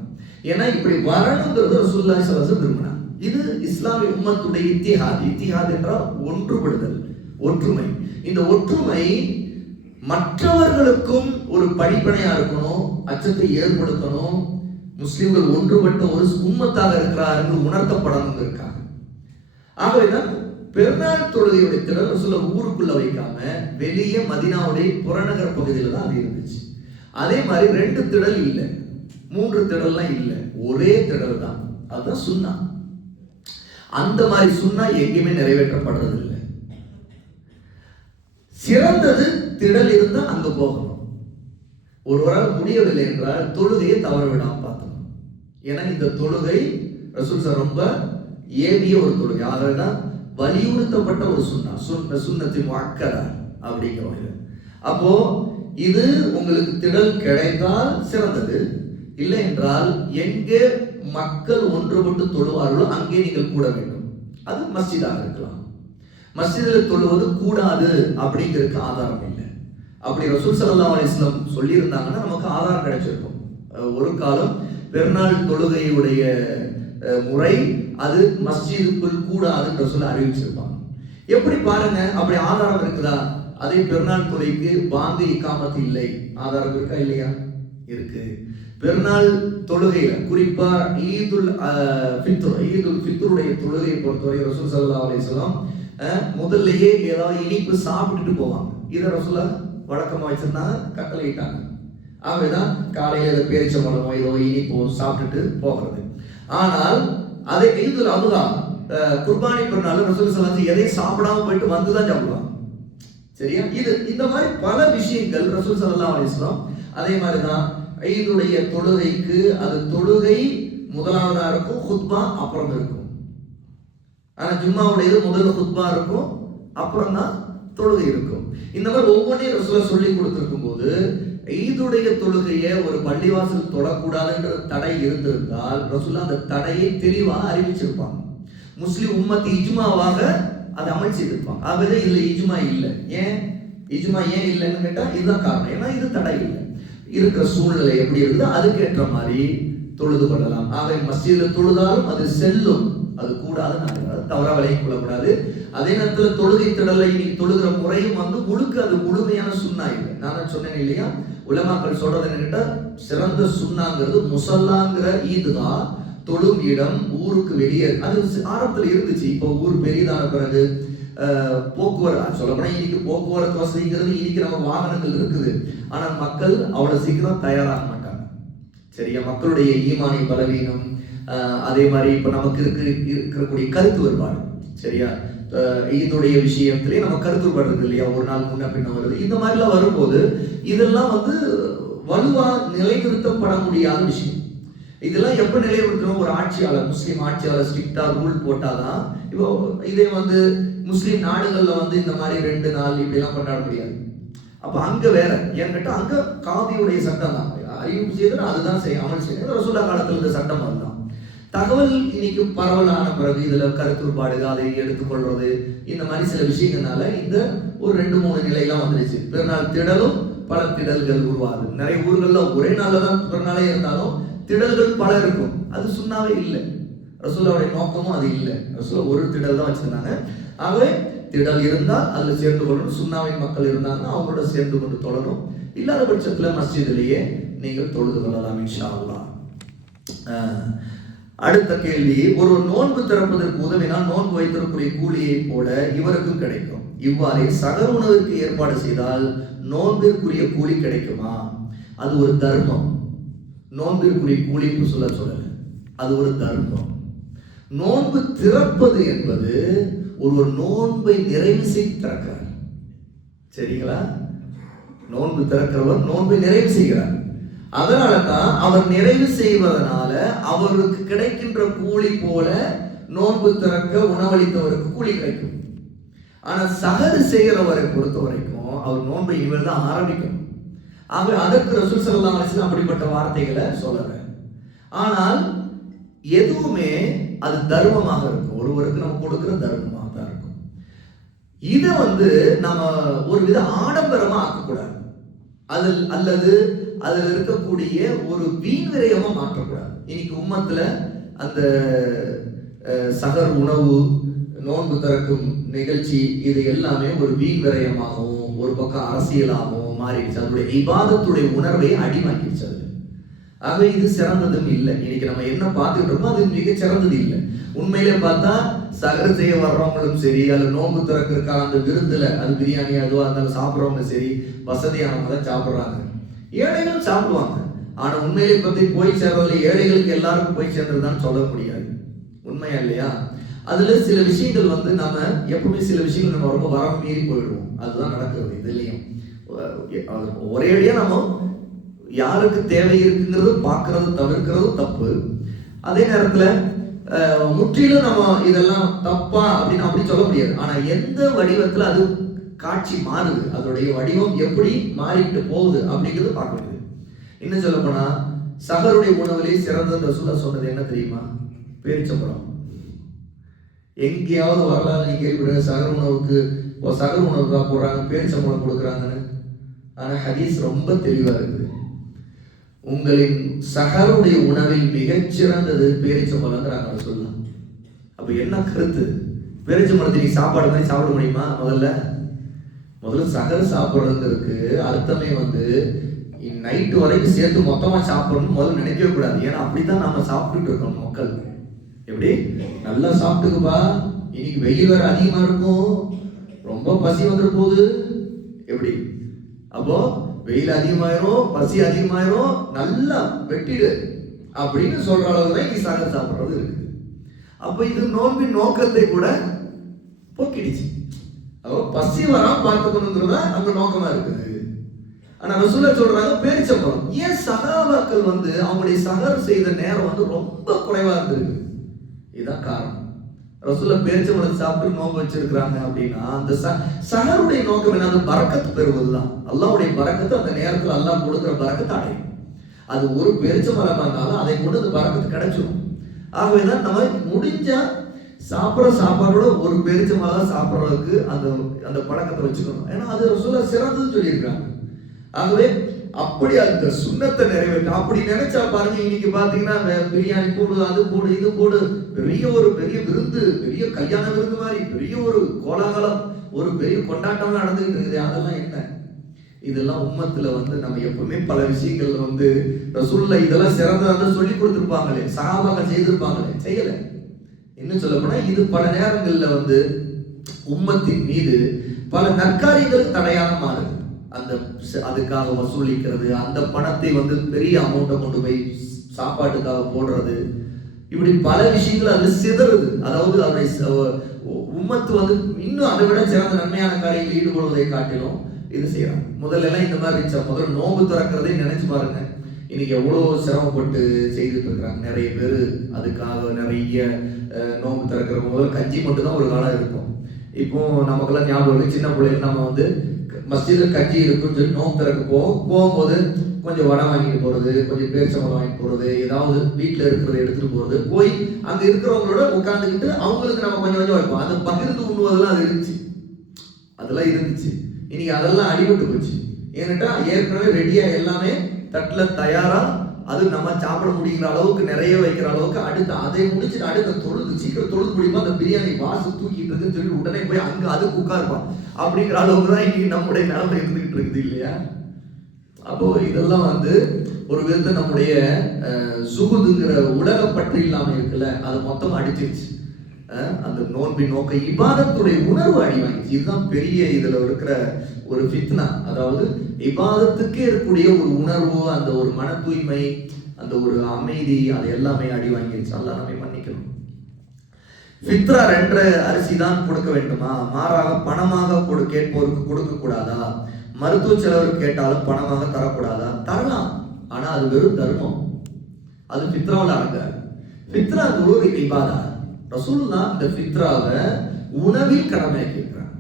ஏன்னா இப்படி வரணுங்கிறது ரசூலுல்லாஹி ஸல்லல்லாஹு அலைஹி வஸல்லம் விரும்பினாங்க. இது இஸ்லாமிய உம்மத்துடைய இத்திஹாத் என்றால் ஒன்றுபடுதல், ஒற்றுமை. இந்த ஒற்றுமை மற்றவர்களுக்கும் ஒரு படிப்பனையா இருக்கணும், அச்சத்தை ஏற்படுத்தணும். முஸ்லிம்கள் ஒன்றுபட்ட ஒரு உம்மத்தாக இருக்கிறார்கள் உணர்த்தப்படணும் இருக்காங்க. ஆகவேதான் பெருநாள் தொழுகையுடைய திடல் ரசூலுல்லாஹ் ஊருக்குள்ள வைக்காம வெளியே மதீனாவுடைய புறநகர் பகுதியில தான் அது இருந்துச்சு. அதே மாதிரி 2 திடல் இல்லை, 3 திடல்லாம் இல்லை, ஒரே திடல் தான். அதுதான் சுன்னா. அந்த மாதிரி சுன்னா எங்கேயுமே நிறைவேற்றப்படுறது இல்லை. சிறந்தது திடல் இருந்தா அங்க போகணும். ஒருவரால் முடியவில்லை என்றால் தொழுகையை தவற விடாம பார்த்தணும். ஏன்னா இந்த தொழுகை ரசூல் ஸல்லல்லாஹு ரொம்ப ஏவிய ஒரு தொழுகை. அதனால்தான் வலியுறுத்தப்பட்ட ஒரு சுன்னத்தின் முஅக்கதா அப்படிங்கிறவங்க. அப்போ இது உங்களுக்கு திடல் கிடைத்தால் சிறந்தது, இல்லை என்றால் எங்கே மக்கள் ஒன்றுபட்டு தொழுவார்களோ அங்கே நீங்கள் கூட வேண்டும். அது மஸ்ஜிதாக இருக்கலாம். மஸ்ஜிதில் தொழுவது கூடாது அப்படிங்கிறதுக்கு ஆதாரம் இல்லை. அப்படி ரசூல் ஸல்லல்லாஹு அலைஹி வஸல்லம் சொல்லியிருந்தாங்கன்னா நமக்கு ஆதாரம் கிடைச்சிருக்கும். ஒரு காலம் பெருநாள் தொழுகையுடைய முறை அது மஸ்ஜிதுக்குள் கூடாதுன்னு ரசூல் அறிவிச்சிருப்பாங்க. எப்படி பாருங்க, அப்படி ஆதாரம் இருக்குதா? அதே பெருநாள் தொழுகைக்கு பாங்கு இகாமத்து இல்லை, ஆதாரம் இருக்கா இல்லையா? இருக்கு. பெருநாள் தொழுகையில குறிப்பா ஈதுல் ஃபித்ருடைய தொழுகையை பொறுத்தவரை ரசூல் ஸல்லல்லாஹு அலைஹி வஸல்லம் முதல்லயே ஏதாவது இனிப்பு சாப்பிட்டுட்டு போவாங்க. இதை ரசூலுல்லாஹ் வழக்கமா வச்சிருந்தாங்க, கட்டளையிட்டாங்க. ஆகவேதான் காலையில பேரிச்சம்பழமோ ஏதோ இனிப்போ சாப்பிட்டுட்டு போகிறது. ஆனால் அதே ஈதுல் அதுஹா குர்பானி பெருநாள் ரசூல் ஸல்லல்லாஹு அலைஹி வஸல்லம் எதையும் சாப்பிடாம போயிட்டு வந்துதான் சாப்பிடுவாங்க. சரியா? இது இந்த மாதிரி பல விஷயங்கள் ரசூல் ஸல்லல்லாஹு அலைஹி வஸல்லம். அதே மாதிரிதான் ஈதுடைய தொழுகைக்கு அது தொழுகை முதலாவதா இருக்கும், குத்பா அப்புறம் இருக்கும். ஆனா ஜும்மாவுடைய முதல்ல குத்பா இருக்கும், அப்புறம் தான் தொழுகை இருக்கும். இந்த மாதிரி ஒவ்வொன்றையும் ரசூலுல்லாஹ் சொல்லி கொடுத்திருக்கும் போது ஈதுடைய தொழுகையை ஒரு பள்ளிவாசல் தொழக்கூடாதுன்ற தடை இருந்திருந்தால் ரசூலுல்லாஹ் அந்த தடையை தெளிவாக அறிவிச்சிருப்பாங்க. முஸ்லிம் உம்மத் இஜ்மாவாக அதை அமல் செய்திருப்பாங்க. ஆகவே இதுல இஜ்மா இல்லை. ஏன் இஜ்மா ஏன் இல்லைன்னு கேட்டா இதுதான் காரணம். ஏன்னா இது தடை இல்லை. இருக்கிற சூழ்நிலை எப்படி இருக்குதோ அதுக்கேற்ற மாதிரி தொழுது கொள்ளலாம். ஆகவே மஸ்ஜிதில் தொழுதாலும் அது செல்லும், அது கூடாது, தவறா விலையை கொள்ளக்கூடாது. அதே நேரத்தில் தொழுகை திடலை இன்னைக்கு தொழுகிற முறையும் முழுக்க அது முழுமையான சுன்னா இல்லை. நான் சொன்னேன் இல்லையா, உலமாக்கள் சொல்றது என்னகிட்ட சிறந்த சுன்னாங்கிறது முசல்லாங்கிற ஈதுதான், தொழும் இடம் ஊருக்கு வெளியே. அது ஆரம்பத்தில் இருந்துச்சு. இப்போ ஊர் பெரியதான பிறகு போக்குவரத்து சொல்லப்போனா இன்னைக்கு போக்குவரத்து வசதிங்கிறது இன்னைக்கு நம்ம வாகனங்கள் இருக்குது. ஆனால் மக்கள் அவ்வளவு சீக்கிரம் தயாராக மாட்டாங்க. சரியா? மக்களுடைய ஈமானி பலவீனம், அதே மாதிரி இப்ப நமக்கு இருக்கக்கூடிய கருத்து வேறுபாடு. சரியா? இதோடைய விஷயத்திலே நம்ம கருத்து வேறுபாடு இருக்கு இல்லையா, ஒரு நாள் முன்ன பின்ன வருது. இந்த மாதிரிலாம் வரும்போது இதெல்லாம் வலுவா நிலைநிறுத்தப்பட முடியாத விஷயம். இதெல்லாம் எப்ப நிலைநிறுத்தணும்? ஒரு ஆட்சியாளர், முஸ்லீம் ஆட்சியாளர் ஸ்ட்ரிக்டா ரூல் போட்டாதான். இப்போ இதே முஸ்லீம் நாடுகள்ல இந்த மாதிரி 2 நாள் இப்படி எல்லாம் கொண்டாட முடியாது. அப்ப அங்க வேற ஏன்னு கேட்டா அங்க காதியுடைய சட்டம் தான் அறிவிப்பு செய்து அதுதான் அமல் செய்யணும். ரசூலுல்லாஹ் காலத்துல இந்த சட்டம் அதுதான். தகவல் இன்னைக்கு பரவலான பிறகு இதுல கருத்துப்பாடு அதை எடுத்துக்கொள்றது இந்த மாதிரி சில விஷயங்கள்னால இந்த ஒரு 2-3 நிலையெல்லாம் வந்துருச்சு. பெருநாள் திடலும் பல திடல்கள் உருவாகுது. நிறைய ஊர்கள்ல ஒரே நாள்ல தான் பெருநாளே இருந்தாலும் திடல்கள் பல இருக்கும். அது சுன்னாவே இல்லை. ரசூலுல்லாஹ்வுடைய நோக்கமும் அது இல்லை. ரசூலுல்லாஹ் ஒரு திடல் தான் வச்சிருந்தாங்க. ஆகவே திடல் இருந்தால் அதுல சேர்ந்து கொள்ளணும். சுன்னாவின் மக்கள் இருந்தாங்கன்னா அவங்களோட சேர்ந்து கொண்டு தொழணும். இல்லாத பட்சத்துல மஸ்ஜிதிலேயே நீங்கள் தொழுது கொள்ளலாம் இன்ஷா அல்லாஹ். அடுத்த கேள்வி, ஒரு நோன்பு திறப்பதற்கு உதவினால் நோன்பு வைத்திருக்கிற கூலியை போல இவருக்கும் கிடைக்கும். இவ்வாறே சகர் உணவிற்கு ஏற்பாடு செய்தால் நோன்பிற்குரிய கூலி கிடைக்குமா? அது ஒரு தர்மம். நோன்பிற்குரிய கூலின்னு சொல்லல, அது ஒரு தர்மம். நோன்பு திறப்பது என்பது ஒரு நோன்பை நிறைவு செய்து திறக்கிறார். சரிங்களா? நோன்பு திறக்கிறவர் நோன்பை நிறைவு செய்கிறார். அதனால தான் அவர் நிறைவு செய்வதனால அவருக்கு கிடைக்கின்ற கூலி போல நோன்பு திறக்க உணவளித்தவருக்கு கூலி கிடைக்கும். ஆனா சஹர் செய்கிறவரை பொறுத்த வரைக்கும் அவர் நோன்பை இனிமேல் தான் ஆரம்பிக்கணும். ஆக அதற்கு ரசூல் ஸல்லல்லாஹு அலைஹி வஸல்லம் அப்படிப்பட்ட வார்த்தைகளை சொல்லல. ஆனால் எதுவுமே அது தர்மமாக இருக்கும். ஒருவருக்கு நம்ம கொடுக்கிற தர்மமாக தான் இருக்கும். இதை நம்ம ஒரு வித ஆடம்பரமா ஆக்கக்கூடாது. அல்லது அதில் இருக்கக்கூடிய ஒரு வீண் விரயமா மாற்றக்கூடாது. இன்னைக்கு உம்மத்துல அந்த சகர் உணவு, நோன்பு திறக்கும் நிகழ்ச்சி, இது எல்லாமே ஒரு வீண் விரயமாகவும் ஒரு பக்கம் அரசியலாகவும் மாறிடுச்சு. அதனுடைய இபாதத்துடைய உணர்வை அடிமாக்கிடுச்சு. ஆக இது சிறந்ததும் இல்லை. இன்னைக்கு நம்ம என்ன பார்த்துட்டு இருக்கோம் அது மிக சிறந்தது இல்லை. உண்மையிலே பார்த்தா சகர் செய்ய வர்றவங்களும் சரி, அல்ல நோன்பு திறக்கிறதுக்காக அந்த விருந்துல அது பிரியாணி அதுவா இருந்தாலும் சாப்பிட்றவங்க சரி, வசதியானவங்க தான் சாப்பிட்றாங்க. ஏழைகளும் சாப்பிடுவாங்க. ஆனா உண்மையிலே பத்தி போய் சேர்றதுல ஏழைகளுக்கு எல்லாருக்கும் போய் சேர்ந்ததுதான் சொல்ல முடியாது. உண்மையா இல்லையா? அதுல சில விஷயங்கள் நம்ம எப்பவுமே சில விஷயங்கள் நம்ம ரொம்ப வர மீறி போயிடுவோம். அதுதான் நடக்கிறது இதுலயும். ஒரேடியா நம்ம யாருக்கு தேவை இருக்குங்கிறது பார்க்கறது தவிர்க்கிறது தப்பு. அதே நேரத்துல முற்றிலும் நம்ம இதெல்லாம் தப்பா அப்படின்னு அப்படி சொல்ல முடியாது. ஆனா எந்த வடிவத்துல அது காட்சி மாறுது, அதோடைய வடிவம் எப்படி மாறிட்டு போகுது அப்படிங்கிறது பார்க்க முடியுது. இன்னும் சொல்ல போனா சகருடைய உணவுலேயே சிறந்த ரசூலா சொன்னது என்ன தெரியுமா? பேரிச்சம்பழம். எங்கேயாவது வரலாறு நீங்க கேள்விப்படுற சகர் உணவு தான் போடுறாங்க, பேரிச்சம்பழம் கொடுக்குறாங்கன்னு. ஆனா ஹதீஸ் ரொம்ப தெளிவா இருக்குது. உங்களின் சகருடைய உணவில் மிகச்சிறந்தது பேரிச்சம்பழங்கிறாங்க சொல்லலாம். அப்ப என்ன கருத்து? பேரிச்சம்பழத்தை நீ சாப்பாடு மாதிரி சாப்பிட முடியுமா? முதல்ல சகர் சாப்பிட்றதுக்கு அர்த்தமே நைட்டு வரைக்கும் சேர்த்து மொத்தமா சாப்பிடணும் முதல்ல நினைக்கவே கூடாது. ஏன்னா அப்படித்தான் நம்ம சாப்பிட்டுட்டு இருக்கோம். மக்கள் எப்படி நல்லா சாப்பிட்டுக்குப்பா, இன்னைக்கு வெயில் வேற அதிகமா இருக்கும், ரொம்ப பசி வந்துட்டு போகுது, எப்படி அப்போ வெயில் அதிகமாயிரும், பசி அதிகமாயிரும், நல்லா வெட்டிடு அப்படின்னு சொல்ற அளவுக்கு தான் இன்னைக்கு சகர் சாப்பிட்றது இருக்கு. அப்ப இது நோன்பின் நோக்கத்தை கூட போக்கிடுச்சு. அப்போ பசி வராம பார்த்துக்கணுங்கிறதா அங்க நோக்கமா இருக்குது. ஆனா ரசூலா சொல்றாங்க பேரிச்சம்பழம். ஏன் சகாபாக்கள் அவங்களுடைய சகர் செய்த நேரம் ரொம்ப குறைவா இருந்திருக்கு. இதுதான் காரணம். ரசூலா பேரிச்சம்பழம் சாப்பிட்டு நோன்பு வச்சிருக்கிறாங்க அப்படின்னா அந்த சகருடைய நோக்கம் என்ன? அது பரக்கத்து பெறுவதுதான். அல்லாஹ்வுடைய பரக்கத்து அந்த நேரத்தில் அல்லாஹ் கொடுக்குற பரக்கத்தை அடையும். அது ஒரு பேரிச்சம்பழமா இருந்தாலும் அதை கொண்டு அந்த பரக்கத்து கிடைச்சிடும். ஆகவேதான் நம்ம முடிஞ்சா சாப்பிட்ற சாப்பாடோட ஒரு பேரிச்சம்பழம் சாப்பிட்றதுக்கு அந்த பழக்கத்தை வச்சுக்கணும். ஏன்னா அது ரசூலா சிறந்ததுன்னு சொல்லியிருக்காங்க. ஆகவே அப்படி அந்த சுண்ணத்தை நிறைவேற்ற அப்படி நினைச்சா பாருங்க. இன்னைக்கு பாத்தீங்கன்னா பிரியாணி போடு, அது போடு, இது போடு, பெரிய விருந்து, பெரிய கல்யாண விருந்து மாதிரி பெரிய ஒரு கோலாகலம், ஒரு பெரிய கொண்டாட்டம் நடந்துகிட்டு இருக்குது. அதெல்லாம் என்ன? இதெல்லாம் உம்மத்துல நம்ம எப்பவுமே பல விஷயங்கள் ரசூலுல்லாஹ் இதெல்லாம் சிறந்ததாக சொல்லி கொடுத்துருப்பாங்களே, சஹாபாக்கள் செய்திருப்பாங்களே, செய்யல. இன்னும் சொல்ல போனா இது பல நேரங்கள்ல உம்மத்தின் மீது பல நற்காரியங்கள் தடையாக மாறுது. அதுக்காக வசூலிக்கிறது, அந்த பணத்தை பெரிய அமௌண்ட்டை கொண்டு போய் சாப்பாட்டுக்காக போடுறது, இப்படி பல விஷயங்கள் அது சிதறுது. அதாவது அதனுடைய உம்மத்து இன்னும் அதை விட சிறந்த நன்மையான காரியங்களில் ஈடுபடுவதை காட்டிலும் இது செய்யறாங்க. முதல்ல எல்லாம் இந்த மாதிரி இருந்துச்சா? முதல்ல நோன்பு திறக்கிறதே நினைச்சு பாருங்க. இன்னைக்கு எவ்வளவு சிரமப்பட்டு செய்துட்டு இருக்கிறாங்க நிறைய பேர். அதுக்காக நிறைய நோன்பு திறக்கிற முதல்ல கஞ்சி மட்டும் தான் ஒரு காலம் இருக்கும். இப்போ நமக்கெல்லாம் ஞாபகம், சின்ன பிள்ளைங்க நம்ம மஸ்ஜிதில் கஞ்சி இருக்குன்னு சொல்லி நோன்பு திறக்க போகும்போது கொஞ்சம் வடை வாங்கிட்டு போறது, கொஞ்சம் பேரிச்சம்பழம் வாங்கிட்டு போறது, ஏதாவது வீட்டில் இருக்கிறத எடுத்துட்டு போறது, போய் அங்க இருக்கிறவங்களோட உட்காந்துக்கிட்டு அவங்களுக்கு நம்ம கொஞ்சம் கொஞ்சம் வைப்போம். அந்த பகிர்ந்து உண்ணுவதெல்லாம் அதெல்லாம் இருந்துச்சு. இன்னைக்கு அதெல்லாம் அடிபட்டு போச்சு. ஏன்னுட்டா ஏற்கனவே ரெடியா எல்லாமே தட்டில் தயாரா, அது நம்ம சாப்பிட முடிகிற அளவுக்கு நிறைய வைக்கிற அளவுக்கு அடுத்து அதை முடிச்சுட்டு அடுத்த சீக்கிரம் தொழுது முடியுமா அந்த பிரியாணி வாசு தூக்கிட்டு இருக்குன்னு சொல்லி உடனே போய் அங்க அதுக்கு உட்காருப்பான் அப்படிங்கிற அளவுக்கு தான் இன்னைக்கு நம்முடைய நிலைமை இருந்துகிட்டு இருக்குது இல்லையா? அப்போ இதெல்லாம் ஒரு விதத்தை நம்முடைய சுகுதுங்கிற உலக பற்று இல்லாம இருக்குல்ல, அது மொத்தமா அடிச்சிருச்சு. அந்த நோன்பின் நோக்க இபாதத்துடைய உணர்வு அடி வாங்கிச்சு. இதுதான் பெரிய இதுல இருக்கிற ஒரு ஃபித்னா. அதாவது இபாதத்துக்கே இருக்கக்கூடிய ஒரு உணர்வு, அந்த ஒரு மன தூய்மை, அந்த ஒரு அமைதி, அது எல்லாமே அடி வாங்கிருச்சு. அல்லாஹ் நம்மை மன்னிக்கணும். ஃபித்ரா 2 அரிசி தான் கொடுக்க வேண்டுமா? மாறாக பணமாக கேட்போருக்கு கொடுக்க கூடாதா? மருத்துவ செலவு கேட்டாலும் பணமாக தரக்கூடாதா? தரலாம், ஆனா அது வெறும் தர்மம், அது ஃபித்ராவில் அடங்காது. ஃபித்ரா ஒரு இபாதா. ரசூலுல்லாஹ் இந்த ஃபித்ராவை உணவில் கடமையாக்கி இருக்கிறாங்க.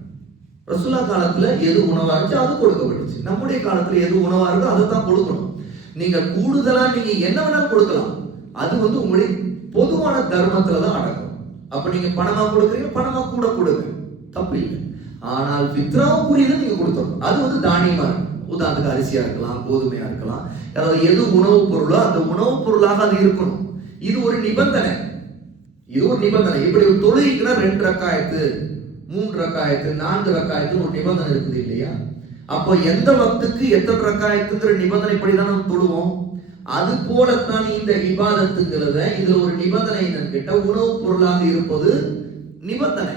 ரசூலுல்லாஹ் காலத்துல எது உணவா இருந்துச்சு அது கொடுக்கப்பட்டுச்சு. நம்முடைய காலத்துல எது உணவா இருக்கோ அதை தான் கொடுக்கணும். நீங்க கூடுதலா நீங்க என்ன வேணாலும் கொடுக்கலாம், அது உங்களுடைய பொதுவான தர்மத்துலதான் அடங்கும். அப்ப நீங்க பணமா கொடுக்குறீங்க, பணமா கூட கொடுங்க, தப்பு இல்லை. ஆனால் ஃபித்ராவுக்குரியதை நீங்க கொடுத்துடணும். அது தானியமா இருக்கும். உதாரணத்துக்கு அரிசியா இருக்கலாம், கோதுமையா இருக்கலாம், அதாவது எது உணவுப் பொருளோ அந்த உணவுப் பொருளாக அது இருக்கணும். இது ஒரு நிபந்தனை, இது ஒரு நிபந்தனை. இப்படி ஒரு தொழுகைக்குன்னா 2 ரக்காயத்து, 3 ரக்காயத்து, 4 ரக்காயத்து ஒரு நிபந்தனை இருக்குது இல்லையா? அப்போ எந்த வக்துக்கு எத்தனை ரக்காயத்துங்கிற நிபந்தனைப்படிதான் நம்ம தொழுவோம். அது போலத்தான் இந்த இபாதத்துங்கிறத, இதுல ஒரு நிபந்தனை என்னன்னு கேட்டா உணவுப் பொருளாக இருப்பது நிபந்தனை.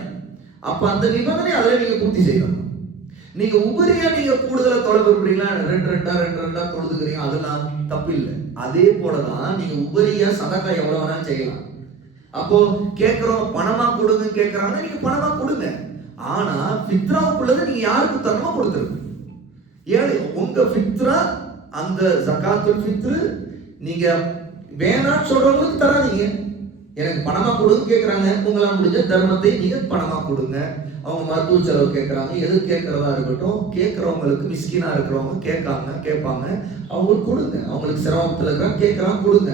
அப்ப அந்த நிபந்தனை அதில் நீங்க பூர்த்தி செய்யணும். நீங்க உபரியா நீங்க கூடுதலா தொலை விரும்புறீங்களா, 2 தொழுதுக்கிறீங்க, அதெல்லாம் தப்பு இல்லை. அதே போலதான் நீங்க உபரியா சதக்கா எவ்வளவு வேணாலும் செய்யலாம். அப்போ கேட்கிறோம் பணமா கொடுங்க கேட்கறாங்கன்னா நீங்க பணமா கொடுங்க. ஆனா ஃபித்ராவுக்குள்ளது நீங்க யாருக்கு தரணுமோ கொடுத்துருங்க. ஏழை உங்க ஃபித்ரா, அந்த ஜகாத்துல் ஃபித்ரு நீங்க வேணான்னு சொல்றவங்களுக்கு தராதீங்க. எனக்கு பணமா கொடுங்க கேட்கறாங்க, உங்களால் முடிஞ்ச தர்மத்தை நீங்க பணமா கொடுங்க. அவங்க மருத்துவ செலவு கேட்கறாங்க, எது கேட்கறதா இருக்கட்டும், கேட்கறவங்களுக்கு மிஸ்கினா இருக்கிறவங்க கேட்பாங்க, அவங்களுக்கு கொடுங்க. அவங்களுக்கு சிரமத்துல இருக்கிறாங்க கேட்கறாங்க, கொடுங்க.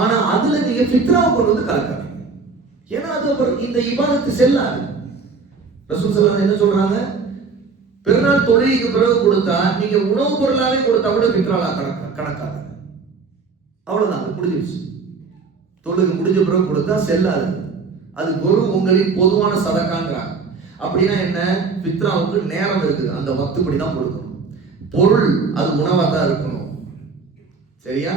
ஆனா அதுல நீங்க ஃபித்ராவை கொண்டு வந்து கலக்காதீங்க. ஏன்னா அது அப்புறம் இந்த இபாதத்து செல்லாது. ரசூல் ஸல்லல்லாஹு என்ன சொல்றாங்க, பெருநாள் தொழுகைக்கு பிறகு கொடுத்தா நீங்க உணவுப் பொருளாவே கொடுத்தா கூட ஃபித்ராலா கணக்காது. அவ்வளவுதான், அது முடிஞ்சிருச்சு. தொழுகை முடிஞ்ச பிறகு கொடுத்தா செல்லாது, அது ஒரு உங்களின் பொதுவான சதக்காங்கிறாங்க. அப்படின்னா என்ன, ஃபித்ராவுக்கு நேரம் இருக்குது, அந்த வக்துப்படி தான் கொடுக்கணும். பொருள் அது உணவா தான் இருக்கணும், சரியா?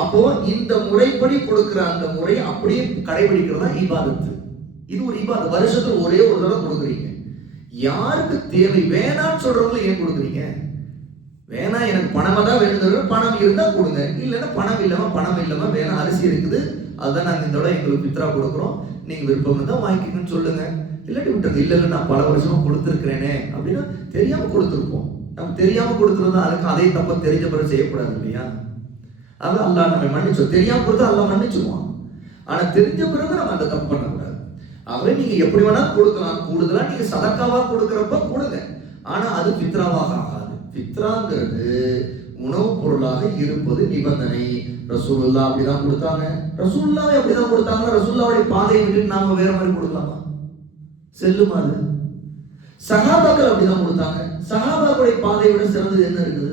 அப்போ இந்த முறைப்படி கொடுக்கிற அந்த முறை அப்படியே கடைபிடிக்கிறதா இபாதத்து. இது ஒரு இபாதத். வருஷத்துல ஒரே ஒரு தடவை கொடுக்குறீங்க. யாருக்கு தேவை? வேணான்னு சொல்றவங்க ஏன் கொடுக்குறீங்க? வேணா எனக்கு பணமா தான் வேணும், பணம் இருந்தா கொடுங்க, இல்லைன்னா பணம் இல்லாம வேணா அரிசி இருக்குது, அதுதான் நாங்க இந்த எங்களுக்கு ஃபித்ரா கொடுக்குறோம், நீங்க விருப்பம் தான் வாங்கிக்கணும்னு சொல்லுங்க, இல்லாட்டி விட்டுருங்க. இல்ல நான் பல வருஷமா கொடுத்துருக்கிறேனே அப்படின்னா தெரியாம கொடுத்துருப்போம். நம்ம தெரியாம கொடுத்துருந்தா அதுக்கு அதே தப்ப தெரிஞ்ச பிறகு செய்யக்கூடாது இல்லையா? அது அல்லாஹ் நம்ம மன்னிச்சோம். தெரியாம கொடுத்தா அல்லாஹ் மன்னிச்சுவான். ஆனா தெரிஞ்ச பிறகு நம்ம அந்த தப்பு பண்ணக்கூடாது. ஆகவே நீங்க எப்படி வேணா கொடுக்கலாம், கூடுதலா நீங்க சதக்காவா கொடுக்கறப்ப கொடுங்க, ஆனா அது ஃபித்ராவாக ஆகாது. ஃபித்ராங்கிறது உணவுப் பொருளாக இருப்பது நிபந்தனை. ரசூலுல்லாஹ் அப்படிதான் கொடுத்தாங்க. ரசூலுல்லாஹ் அப்படிதான் கொடுத்தாங்க. ரசூலுல்லாஹ்வுடைய பாதையை விட்டு நாம வேற மாதிரி கொடுக்கலாமா? செல்லுமா? அது சஹாபாக்கள் அப்படிதான் கொடுத்தாங்க. சஹாபாக்களுடைய பாதையை விட சிறந்தது என்ன இருக்குது?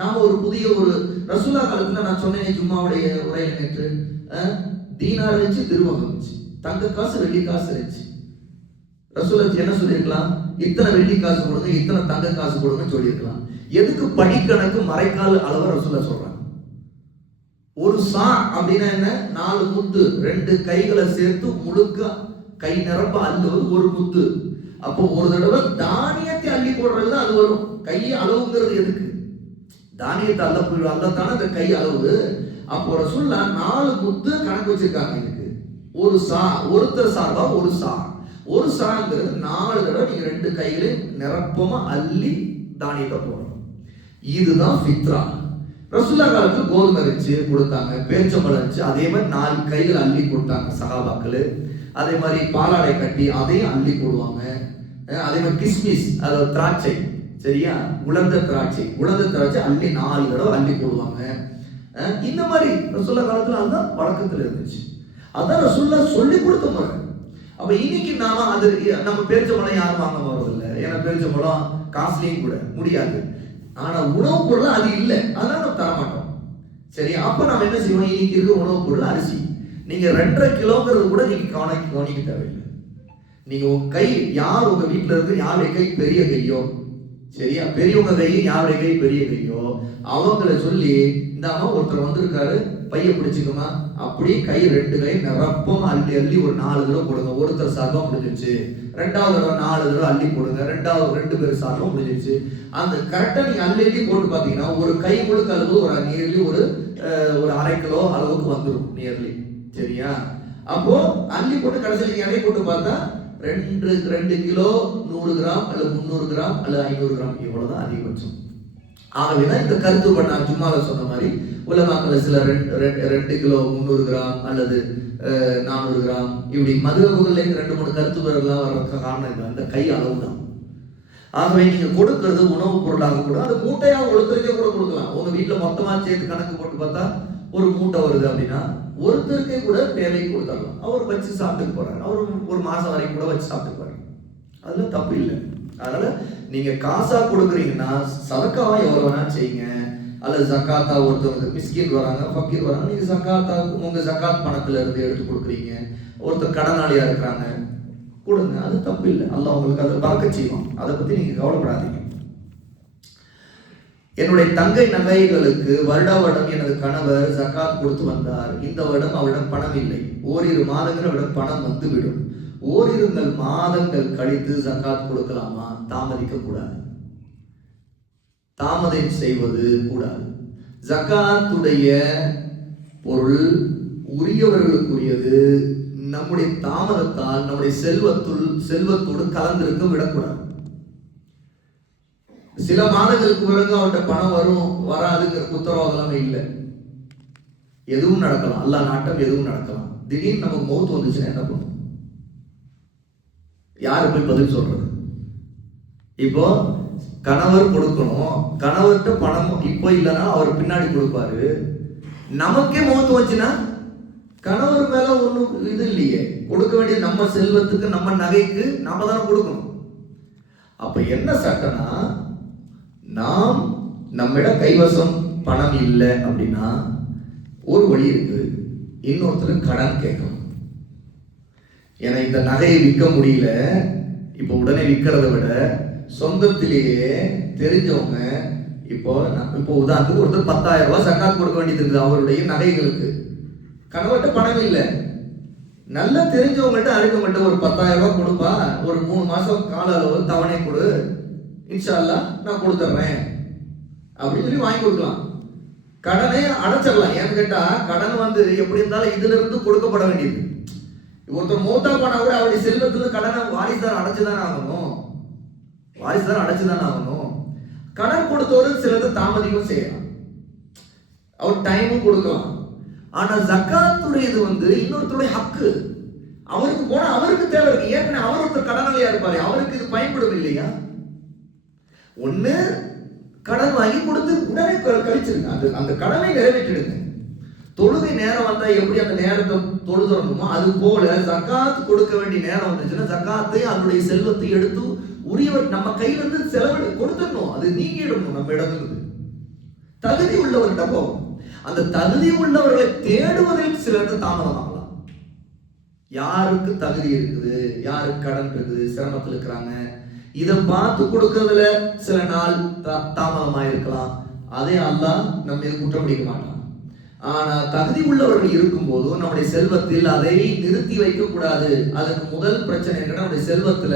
நாம ஒரு புதிய ஒரு ரசூலுல்லாஹ் காலத்துல நான் சொன்னேன் ஜும்மாவுடைய உரையில நேற்று, தீனார் இருந்துச்சு, திருவகம் இருந்துச்சு, தங்க காசு வெள்ளி காசு இருந்துச்சு. ரசூலுல்லாஹ் என்ன சொல்லியிருக்கலாம்? இத்தனை வெள்ளி காசு கொடுங்க, இத்தனை தங்க காசு கொடுங்கன்னு சொல்லியிருக்கலாம். எதுக்கு படிக்கணக்கு மறைக்கால் அளவு ரசூலுல்லாஹ் சொல்றாங்க? ஒரு சா அப்படின்னா என்ன? 4 முத்து, 2 கைகளை சேர்த்து முழுக்க கை நிரப்ப அள்ளுவது ஒரு முத்து. அப்போ ஒரு தடவை தானியத்தை அள்ளி போடுறது அது வரும். கை அளவுங்கிறது எதுக்கு? தானியத்தை அல்லத்தான அந்த கை அளவு. அப்போ ரசூலுல்லாஹ் 4 முத்து கணக்கு வச்சிருக்காங்க. இதுக்கு ஒரு சா, ஒருத்தர் சார்பா ஒரு சாங்கிறது 4 தடவை நீங்க 2 கைகளையும் நிரப்பமா அள்ளி தானியத்தை போடணும். இதுதான் ஃபித்ரா. ரசூலுல்லாஹ் காலத்துல கோதுமை இருந்துச்சு கொடுத்தாங்க, பேரிச்சம்பழம் இருந்துச்சு, அதே மாதிரி 4 கைகள் அள்ளி கொடுத்தாங்க சஹாபாக்கள். அதே மாதிரி பாலாடை கட்டி அதையும் அள்ளி போடுவாங்க. அதே மாதிரி கிஸ்மிஸ், அதாவது திராட்சை, சரியா, உலர்ந்த திராட்சை அள்ளி 4 தடவை அள்ளி போடுவாங்க. இந்த மாதிரி ரசூலுல்லாஹ் காலத்துல அதுதான் வழக்கத்துல இருந்துச்சு. அதான் ரசூலுல்லாஹ் சொல்லி கொடுத்த முறை. அப்ப இன்னைக்கு நாம அது நம்ம பேரிச்சம்பழம் யாரும் வாங்க போறதில்லை, ஏன்னா பேரிச்சம்பழம் காஸ்ட்லியும் கூட முடியாது. ஆனா உணவுப் பொருள் அது இல்லை, அதனால நம்ம தரமாட்டோம். சரி, அப்ப நம்ம என்ன செய்வோம்? இன்னைக்கு இருக்க உணவுப் பொருள் அரிசி. நீங்க 2.5 கிலோங்கிறது கூட நீங்க கவனிக்க தேவையில்லை. நீங்க உங்க கை, யார் உங்க வீட்டுல இருக்கு, யாருடைய கை பெரிய கையோ சரியா? பெரியவங்க கை, யாருடைய கை பெரிய கையோ அவங்கள சொல்லி, இந்த அம்மா ஒருத்தர் வந்திருக்காரு, பைய பிடிச்சிக்குமா, அப்படியே கை 2 கை நிரப்பம் அள்ளி அள்ளி ஒரு 4 தடவை போடுங்க. ஒருத்தர் சாகம் முடிஞ்சிருச்சு. 2வது தடவை 4 தடவை அள்ளி போடுங்க. 2 பேர் சாகம் முடிஞ்சிருச்சு. அந்த கரெக்டா நீங்க அள்ளி அள்ளி போட்டு பாத்தீங்கன்னா ஒரு கை முழுக்க அளவு ஒரு நியர்லி ஒரு 1/2 கிலோ அளவுக்கு வந்துடும் நியர்லி. சரியா? அப்போ அள்ளி போட்டு கடைசியில் எடை போட்டு பார்த்தா 2 கிலோ 100 கிராம் அல்லது 300 கிராம் அல்லது 500 கிராம், இவ்வளவுதான் அதிகபட்சம். ஆகவேதான் இந்த கருத்து பண்ண சும்மால சொன்ன மாதிரி உலமாக்கள் சில 2 கிலோ 300 கிராம் அல்லது 400 கிராம் இப்படி மதுரவுகள்ல 2-3 கருத்துக்கள்லாம் வர்றதுக்கு காரணம் இல்லை, அந்த கை அளவு தான். ஆகவே நீங்க கொடுக்கறது உணவுப் பொருளாக கூட அது மூட்டையா ஒருத்தருக்கே கூட கொடுக்கலாம். உங்க வீட்டுல மொத்தமா சேர்த்து கணக்கு போட்டு பார்த்தா ஒரு மூட்டை வருது அப்படின்னா ஒருத்தருக்கே கூட தேவைக்கு கொடுத்துடலாம். அவர் வச்சு சாப்பிட்டு போறாரு, அவர் ஒரு மாசம் வரைக்கும் கூட வச்சு சாப்பிட்டு போறாரு, அதுல தப்பு இல்லை. அதனால நீங்க காசா கொடுக்குறீங்கன்னா சதக்காவா எவ்வளவு வேணா செய்யுங்க. அல்லது ஜக்காத்தா, ஒருத்தவங்க மிஸ்கின் வராங்க, ஃபக்கீர் வராங்க, நீங்க ஜக்காத்தா உங்க ஜக்காத் பணத்துல இருந்து எடுத்து கொடுக்குறீங்க. ஒருத்தர் கடனாளியா இருக்கிறாங்க, கொடுங்க, அது தப்பு இல்லை. அல்லாஹ் உங்களுக்கு அதை பார்க்க செய்வோம், அதை பத்தி நீங்க கவலைப்படாதீங்க. என்னுடைய தங்கை நகைகளுக்கு வருடா வருடம் எனது கணவர் ஜக்காத் கொடுத்து வந்தார். இந்த வருடம் அவரிடம் பணம் இல்லை. ஓரிரு மாதங்கள் அவரிடம் பணம் வந்துவிடும். ஓரிரு மாதங்கள் கழித்து ஜக்காத் கொடுக்கலாமா? தாமதிக்க கூடாது, தாமதம் செய்வது கூடாது. ஜக்காத்துடைய பொருள் உரியவர்களுக்குரியது. நம்முடைய தாமதத்தால் நம்முடைய செல்வத்தோடு கலந்திருக்க விடக்கூடாது. சில மாதங்களுக்கு பிறகு அவர்கிட்ட பணம் வரும் வராதுங்கிற உத்தரவாதம் இல்லை. எதுவும் நடக்கலாம், அல்லாஹ் நாட்டம் எதுவும் நடக்கலாம். திடீர்னு நமக்கு மௌத் வந்துச்சுன்னா என்ன பண்ணும்? யாரு போய் பதில் சொல்றது? இப்போ கணவர் கொடுக்கணும், கணவர்கிட்ட பணம் இப்போ இல்லைன்னா அவர் பின்னாடி கொடுப்பாரு. நமக்கே மௌத் வந்துச்சுன்னா கணவர் மேல ஒன்றும் இது இல்லையே, கொடுக்க வேண்டிய நம்ம செல்வத்துக்கு நம்ம நகைக்கு நாம தானே கொடுக்கணும். அப்ப என்ன சட்டம்னா, நாம் நம்மிடம் கைவசம் பணம் இல்லை அப்படின்னா ஒரு வழி இருக்கு, இன்னொருத்தருக்கு கடன் கேட்கணும். ஏன்னா இந்த நகையை விற்க முடியல, இப்போ உடனே விற்கிறத விட சொந்தத்திலேயே தெரிஞ்சவங்க, இப்போ உதாரணத்துக்கு ஒருத்தர் 10,000 ரூபாய் சக்காத் கொடுக்க வேண்டியது இருக்குது அவருடைய நகைகளுக்கு. கணவர்கிட்ட பணம் இல்லை, நல்லா தெரிஞ்சவங்கள்ட்ட அறிஞ்சவங்கள்ட்ட ஒரு 10,000 ரூபாய் கொடுப்பா, ஒரு 3 மாசம் கால அளவு தவணை கொடு, இன்ஷா அல்லாஹ் நான் கொடுத்துட்றேன் அப்படின்னு சொல்லி வாங்கி கொடுக்கலாம். கடனை அடைச்சிடலாம். ஏன்னு கேட்டா கடன் எப்படி இருந்தாலும் இதுல இருந்து கொடுக்கப்பட வேண்டியது. ஒருத்தர் மூத்தா போனா கூட அவருடைய செல்வத்துல கடனை வாரிசுதான் அடைச்சுதான் ஆகணும், வாரிசுதான் அடைச்சுதான் ஆகணும். கடன் கொடுத்தவரு சிலது தாமதிக்கும் செய்யலாம், அவர் டைமும் கொடுக்கலாம். ஆனா ஜக்காத்துடையது இன்னொருத்தருடைய ஹக்கு. அவருக்கு போனா அவருக்கு தேவை இருக்கு, ஏற்கனவே அவர் ஒருத்தர் கடனாளியா இருப்பாரு, அவருக்கு இது பயன்படும் இல்லையா? ஒண்ணு கடன் வாங்கி கொடுத்து உடனே கழிச்சிருங்க, அந்த கடனை நிறைவேற்றிடுங்க. தொழுகை நேரம் வந்தா எப்படி அந்த நேரத்தை தொழுதணுமோ அது போல ஜக்காத் கொடுக்க வேண்டிய நேரம் வந்துச்சுன்னா ஜக்காத்தை அதனுடைய செல்வத்தை எடுத்து உரியவர் நம்ம கையில இருந்து செலவு கொடுத்துடணும், அது நீங்கிடணும் நம்ம இடத்துல. தகுதி உள்ளவர்கிட்ட போகும். அந்த தகுதி உள்ளவர்களை தேடுவதில் சிலருக்கு தாமதமாகலாம். யாருக்கு தகுதி இருக்குது, யாருக்கு கடன் இருக்குது, சிரமத்தில் இருக்கிறாங்க, இதை பார்த்து கொடுக்கறதுல சில நாள் தாமதமா இருக்கலாம். அதே அல்லாஹ் நம்ம இது குற்றம் பிடிக்க மாட்டான். ஆனா தகுதி உள்ளவர்கள் இருக்கும் போதும் நம்முடைய செல்வத்தில் அதை நிறுத்தி வைக்க கூடாது. அதுக்கு முதல் பிரச்சனை என்னன்னா, நம்முடைய செல்வத்துல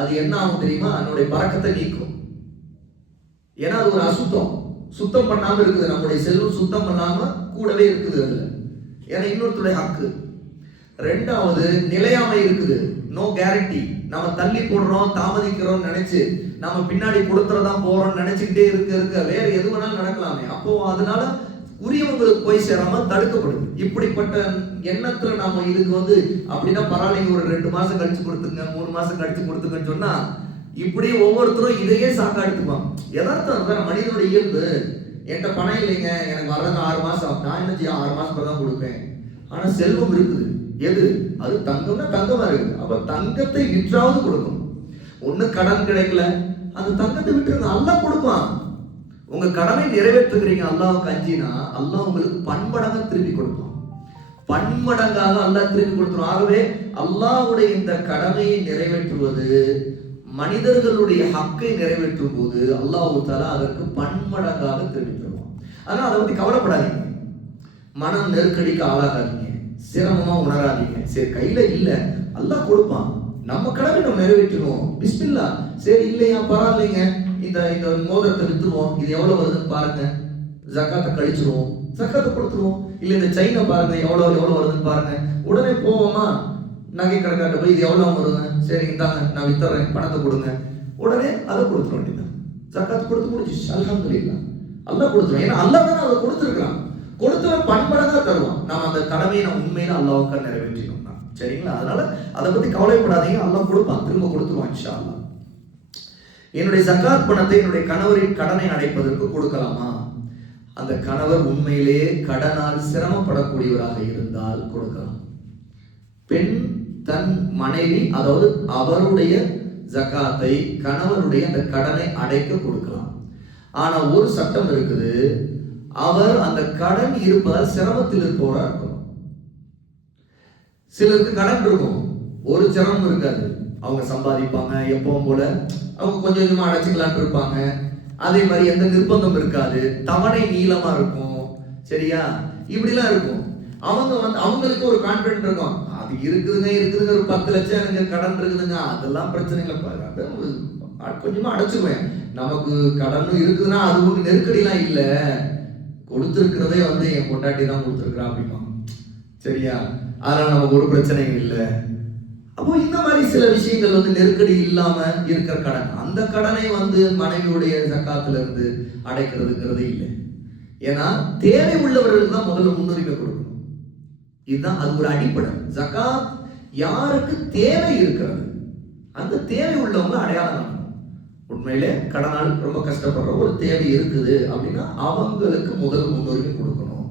அது என்ன ஆகும் தெரியுமா? நம்முடைய பறக்கத்தை நீக்கும். ஏன்னா அது ஒரு அசுத்தம், சுத்தம் பண்ணாம இருக்குது. நம்முடைய செல்வம் சுத்தம் பண்ணாம கூடவே இருக்குது அதுல, ஏன்னா இன்னொருத்தருடைய ஹக்கு. ரெண்டாவது நிலையாமை இருக்குது, நோ கேரண்டி. நம்ம தள்ளி போடுறோம், தாமதிக்கிறோம் நினைச்சு நம்ம பின்னாடி கொடுத்துறதா போறோம் நினைச்சுக்கிட்டே இருக்க வேற எது வேணாலும் நடக்கலாமே. அப்போ அதனால உரியவங்களுக்கு போய் சேராம தடுக்கப்படுது. இப்படிப்பட்ட எண்ணத்துல நாம இதுக்கு அப்படின்னா பரவாயில்லைங்க, ஒரு 2 மாசம் கழிச்சு கொடுத்துங்க, 3 மாசம் கழிச்சு கொடுத்துங்கன்னு சொன்னா இப்படி ஒவ்வொருத்தரும் இதையே சாக்கா எடுத்துப்பாங்க. யதார்த்தம் மனிதனுடைய இயல்பு. என்கிட்ட பணம் இல்லைங்க, எனக்கு வர்றது 6 மாசம், நான் என்ன செய்ய 6 மாசம் தான் கொடுப்பேன். ஆனா செல்வம் இருக்குது, எது அது தங்கம்னா தங்கமா இருக்குது. அப்ப தங்கத்தை விற்றாவது கொடுக்கும். ஒண்ணு கடன் கிடைக்கல, அந்த தங்கத்தை விட்டுருங்க, அல்லாஹ் கொடுப்பான். உங்க கடனை நிறைவேற்றுகிறீங்க அல்லாஹ்வுக்கு அஞ்சினா அல்லாஹ் உங்களுக்கு பன்மடங்காக திருப்பி கொடுப்பான், பன்மடங்காக அல்லாஹ் திருப்பி கொடுத்துரும். ஆகவே அல்லாஹ்வுடைய இந்த கடமையை நிறைவேற்றுவது மனிதர்களுடைய ஹக்கை நிறைவேற்றும் போது அல்லாஹ் தஆலா அதற்கு பன்மடங்காக திரும்பி தருவான். அதனால அதை பத்தி கவலைப்படாதீங்க, மனம் நெருக்கடிக்கு ஆளாகாதீங்க, சிரமமா உணராதீங்க. சரி கையில இல்ல, அல்லாஹ் கொடுப்பான், நம்ம கடமை நம்ம நிறைவேற்றுவோம், பிஸ்மில்லா. சரி இல்லையா பரவாயில்லைங்க, இந்த இந்த மோதிரத்தை வித்துருவோம், இது எவ்வளவு வருதுன்னு பாருங்க, ஜக்காத்தை கழிச்சிருவோம், ஜக்காத்தை கொடுத்துருவோம். இல்ல இந்த செயினை பாருங்க எவ்வளவு வருதுன்னு பாருங்க. உடனே போவோமா நகை கடைக்காட்ட போய் இது எவ்வளவு வருதுங்க, சரி இந்தாங்க நான் வித்துறேன் பணத்தை கொடுங்க, உடனே அதை கொடுத்துட வேண்டியது. ஜக்காத்து கொடுத்து முடிச்சு அல்ஹம்துலில்லாஹ், அல்லாஹ் கொடுத்துருவோம். ஏன்னா அல்லாஹ் தானே அதை கொடுத்துருக்கான், கொடுத்தவன் பன்மடங்கா தருவான். நாம் அந்த கடமையை நம்ம உண்மையில அல்லாஹ்வுக்காக நிறைவேற்றினோம். சரிங்களா? அதனால அதை பத்தி கவலைப்படாதீங்க, அல்லாஹ் கொடுப்பான், திரும்ப கொடுத்துருவான் இன்ஷா அல்லாஹ். என்னுடைய ஜக்காத் பணத்தை என்னுடைய கணவரின் கடனை அடைப்பதற்கு கொடுக்கலாமா? அந்த கணவர் உண்மையிலேயே கடனால் சிரமப்படக்கூடியவராக இருந்தால் கொடுக்கலாம். பெண் தன் மனைவி, அதாவது அவருடைய ஜக்காத்தை கணவருடைய அந்த கடனை அடைக்க கொடுக்கலாம். ஆனா ஒரு சட்டம் இருக்குது, அவர் அந்த கடன் இருப்பதால் சிரமத்தில் இருப்பவராக இருக்கணும். சிலருக்கு கடன் இருக்கும், ஒரு சிரமம் இருக்காது, அவங்க சம்பாதிப்பாங்க எப்பவும் போல, அவங்க கொஞ்சம் கொஞ்சமா அடைச்சிக்கலான் இருப்பாங்க. அதே மாதிரி எந்த நிர்பந்தம் இருக்காது, தவணை நீளமா இருக்கும், சரியா? இப்படிலாம் இருக்கும். அவங்க அவங்களுக்கு ஒரு கான்பிடன்ட் இருக்கும், அது இருக்குதுங்க ஒரு 10 லட்சம் எனக்கு கடன் இருக்குதுங்க, அதெல்லாம் பிரச்சனை இல்லை, கொஞ்சமா அடைச்சிருவேன், நமக்கு கடன் இருக்குதுன்னா அது ஒன்று நெருக்கடிலாம் இல்லை, கொடுத்துருக்கிறதே என் பொண்டாட்டி தான் கொடுத்துருக்குறா அப்படிமா, சரியா? அதனால நமக்கு ஒரு பிரச்சனையும் இல்லை. அப்போ இந்த மாதிரி சில விஷயங்கள் நெருக்கடி இல்லாம இருக்கிற கடன், அந்த கடனை மனைவியுடைய ஜக்காத்துல இருந்து அடைக்கிறதுங்கிறது இல்லை. ஏன்னா தேவை உள்ளவர்களுக்கு தான் முதல்ல முன்னுரிமை கொடுக்கணும். இதுதான் அது ஒரு அடிப்படை. ஜக்காத் யாருக்கு தேவை இருக்கிறது, அந்த தேவை உள்ளவங்க அடையாளம் காணணும். உண்மையிலே கடனால் ரொம்ப கஷ்டப்படுற ஒரு தேவை இருக்குது அப்படின்னா அவங்களுக்கு முதல் முன்னுரிமை கொடுக்கணும்.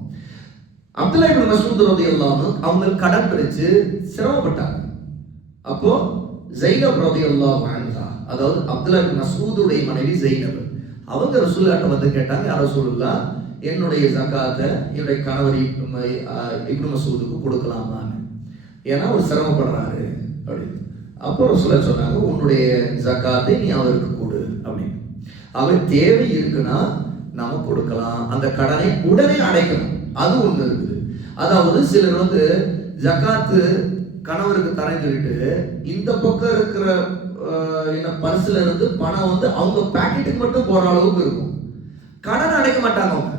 அப்துல்லாஹ் இப்னு மஸ்ஊத் ரலியல்லாஹு அன்ஹு அவங்க கடன் பிடிச்சு சிரமப்பட்டாங்க. அப்போ ஜைனப் ரலியல்லாஹு அன்ஹா, அதாவது அப்துல்லாஹ் இப்னு மஸ்ஊதுடைய மனைவி ஜைனப், அவங்க ரசூலுல்லாஹ்ட்ட கேட்டாங்க, யா ரசூலுல்லாஹ், என்னுடைய ஜகாத்தை என்னுடைய கணவர் இப்னு மஸ்ஊதுக்கு கொடுக்கலாமான்னு, ஏன்னா அவர் சிரமப்படுறாரு அப்படின்னு. அப்போ ரசூலுல்லாஹ் சொன்னாங்க, உன்னுடைய ஜகாத்தை நீ அவருக்கு கொடு அப்படின்னு. அவர் தேவை இருக்குன்னா நாம கொடுக்கலாம், அந்த கடனை உடனே அடைக்கணும், அது ஒண்ணு இருக்குது. அதாவது சிலர் ஜகாத்து கணவருக்கு தரேன்னு சொல்லிட்டு இந்த பக்கம் இருக்கிற பர்ஸ்ல இருந்து பணம் அவங்க பாக்கெட்டுக்கு மட்டும் போற அளவுக்கு இருக்கும், கடன் அடைக்க மாட்டாங்க அவங்க.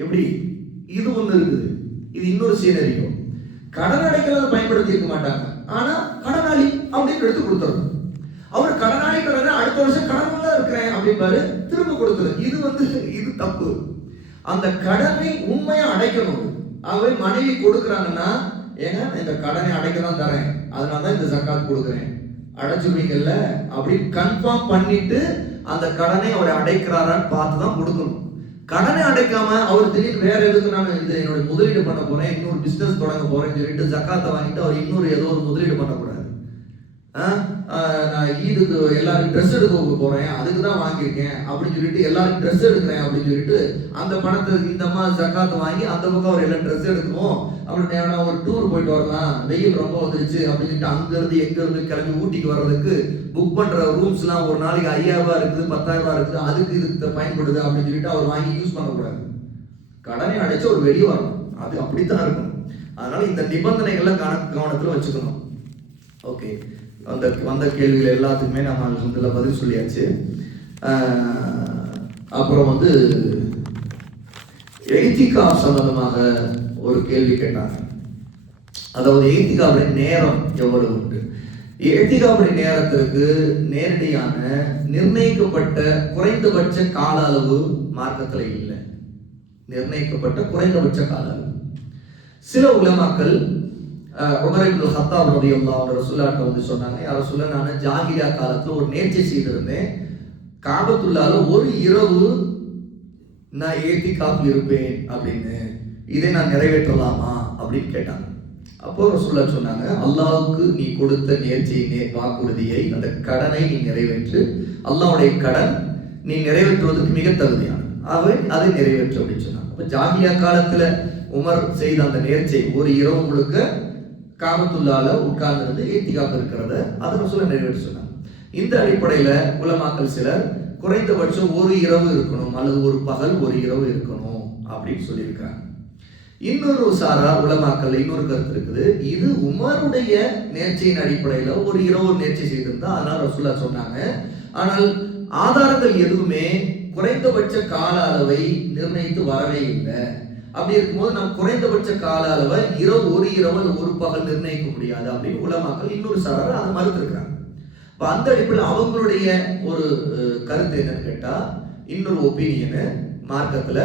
எப்படி? இது ஒண்ணு இருக்குது. இது இன்னொரு சீனரியோ. கடன் அடைக்கிறத பயன்படுத்தி இருக்க மாட்டாங்க, ஆனா கடனாளி அப்படின்னு எடுத்து கொடுத்துரும். அவர் கடனாளி கடனை அடுத்த வருஷம் கடன்ல இருக்கிறேன் அப்படின்பாரு, திரும்ப கொடுத்துரு. இது தப்பு. அந்த கடனை உண்மையா அடைக்கணும். ஆகவே மனைவி கொடுக்குறாங்கன்னா, ஏங்க இந்த கடனை அடைக்க தான் தரேன், அதனாலதான் இந்த ஜக்காத் கொடுக்குறேன், அடைச்சுவீங்கல்ல அப்படின்னு கன்ஃபார்ம் பண்ணிட்டு அந்த கடனை அவர் அடைக்கிறாரான்னு பார்த்து தான் கொடுக்கணும். கடனை அடைக்காம அவர் திடீர்னு வேற எதுக்கு நான் என்னோட முதலீடு பண்ண போறேன், இன்னொரு பிசினஸ் தொடங்க போறேன்னு சொல்லிட்டு ஜக்காத்தை வாங்கிட்டு அவர் இன்னொரு ஏதோ ஒரு முதலீடு பண்ணக்கூடாது. நான் ஈதுக்கு எல்லாரும் ட்ரெஸ் எடுக்க போறேன், அதுக்கு தான் வாங்கியிருக்கேன் அப்படின்னு சொல்லிட்டு எல்லாரும் ட்ரெஸ் எடுக்கிறேன் அப்படின்னு சொல்லிட்டு அந்த பணத்தை இந்த மாதிரி ஜக்காத்தை வாங்கி அந்த பக்கம் அவர் எல்லாம் ட்ரெஸ் எடுக்கணும் அப்படின்னு ஒரு டூர் போயிட்டு வரலாம், வெயில் ரொம்ப வந்துருச்சு அப்படின்னு சொல்லிட்டு அங்க இருந்து எங்க இருந்து கிளம்பி ஊட்டிக்கு வர்றதுக்கு புக் பண்ற ரூம்ஸ் எல்லாம் ஒரு நாளைக்கு 5000 ரூபாய் இருக்குது, 10,000 ரூபாய் இருக்குது, அதுக்கு இது பயன்படுது அப்படின்னு சொல்லிட்டு அவர் வாங்கி யூஸ் பண்ணக்கூடாது. கடனை அடைச்சு ஒரு வெளியே வரணும், அது அப்படித்தான் இருக்கும். அதனால இந்த நிபந்தனைகள்லாம் கவனத்துல வச்சுக்கணும். ஓகே, வந்த கேள்விகள் எல்லாத்துக்குமே நம்ம அல்ஹம்துலில்லாஹ் பதில் சொல்லியாச்சு. அப்புறம் இத்திகாஃப் சம்பந்தமாக ஒரு கேள்வி கேட்டாங்க. அதாவது இத்திகாஃபுடைய நேரம் எவ்வளவு உண்டு? இத்திகாஃபுடைய நேரத்திற்கு நேரடியான நிர்ணயிக்கப்பட்ட குறைந்தபட்ச கால அளவு மார்க்கத்துல இல்லை. நிர்ணயிக்கப்பட்ட குறைந்தபட்ச கால அளவு சில உலமாக்கள் உமர் இப்னு கத்தாப் ரலியல்லாஹு அன்ஹு ரசூலுல்லாஹ்ட்ட சொன்னாங்க, யா ரசூலுல்லாஹ், நான் ஜாகிலியா காலத்துல ஒரு நேர்ச்சை செய்திருந்தேன், காபத்துல்லாஹ்ல ஒரு இரவு நான் இத்திகாஃப் இருப்பேன் அப்படின்னு, இதை நான் நிறைவேற்றலாமா அப்படின்னு கேட்டாங்க. அப்போ ரசூலுல்லாஹ் சொன்னாங்க, அல்லாஹ்வுக்கு நீ கொடுத்த நேர்ச்சை வாக்குறுதியை, அந்த கடனை நீ நிறைவேற்று, அல்லாஹ்வுடைய கடன் நீ நிறைவேற்றுவதற்கு மிக தகுதியான, அதை நிறைவேற்று அப்படின்னு சொன்னாங்க. அப்ப ஜாகிலியா காலத்துல உமர் செய்த அந்த நேர்ச்சை ஒரு இரவு முழுக்க காபத்துல்லாஹ்ல உட்கார்ந்து இத்திகாஃப் இருக்கிறத அதை ரசூலுல்லாஹ் நிறைவேற்ற சொன்னாங்க. இந்த அடிப்படையில உலமாக்கள் சிலர் குறைந்தபட்சம் ஒரு இரவு இருக்கணும் அல்லது ஒரு பகல் ஒரு இரவு இருக்கணும் அப்படின்னு சொல்லியிருக்காங்க. இன்னொரு சாரா உலமாக்கல் இன்னொரு கருத்து இருக்குது. இது உமருடைய நேர்ச்சியின் அடிப்படையில ஒரு இரவு நேர்ச்சி செய்திருந்தா அதனால ரசூலுல்லாஹ் சொன்னாங்க. ஆனால் ஆதாரங்கள் எதுவுமே குறைந்தபட்ச கால அளவை நிர்ணயித்து வரவே இல்லை. அப்படி இருக்கும்போது நம்ம குறைந்தபட்ச கால அளவை ஒரு இரவு ஒரு பகல் நிர்ணயிக்க முடியாது அப்படின்னு உலமாக்கள் இன்னொரு சாரா அதை மறுத்திருக்கிறாங்க. அந்த அடிப்படையில் அவங்களுடைய ஒரு கருத்து என்னன்னு கேட்டா, இன்னொரு ஒப்பீனியனு மார்க்கத்துல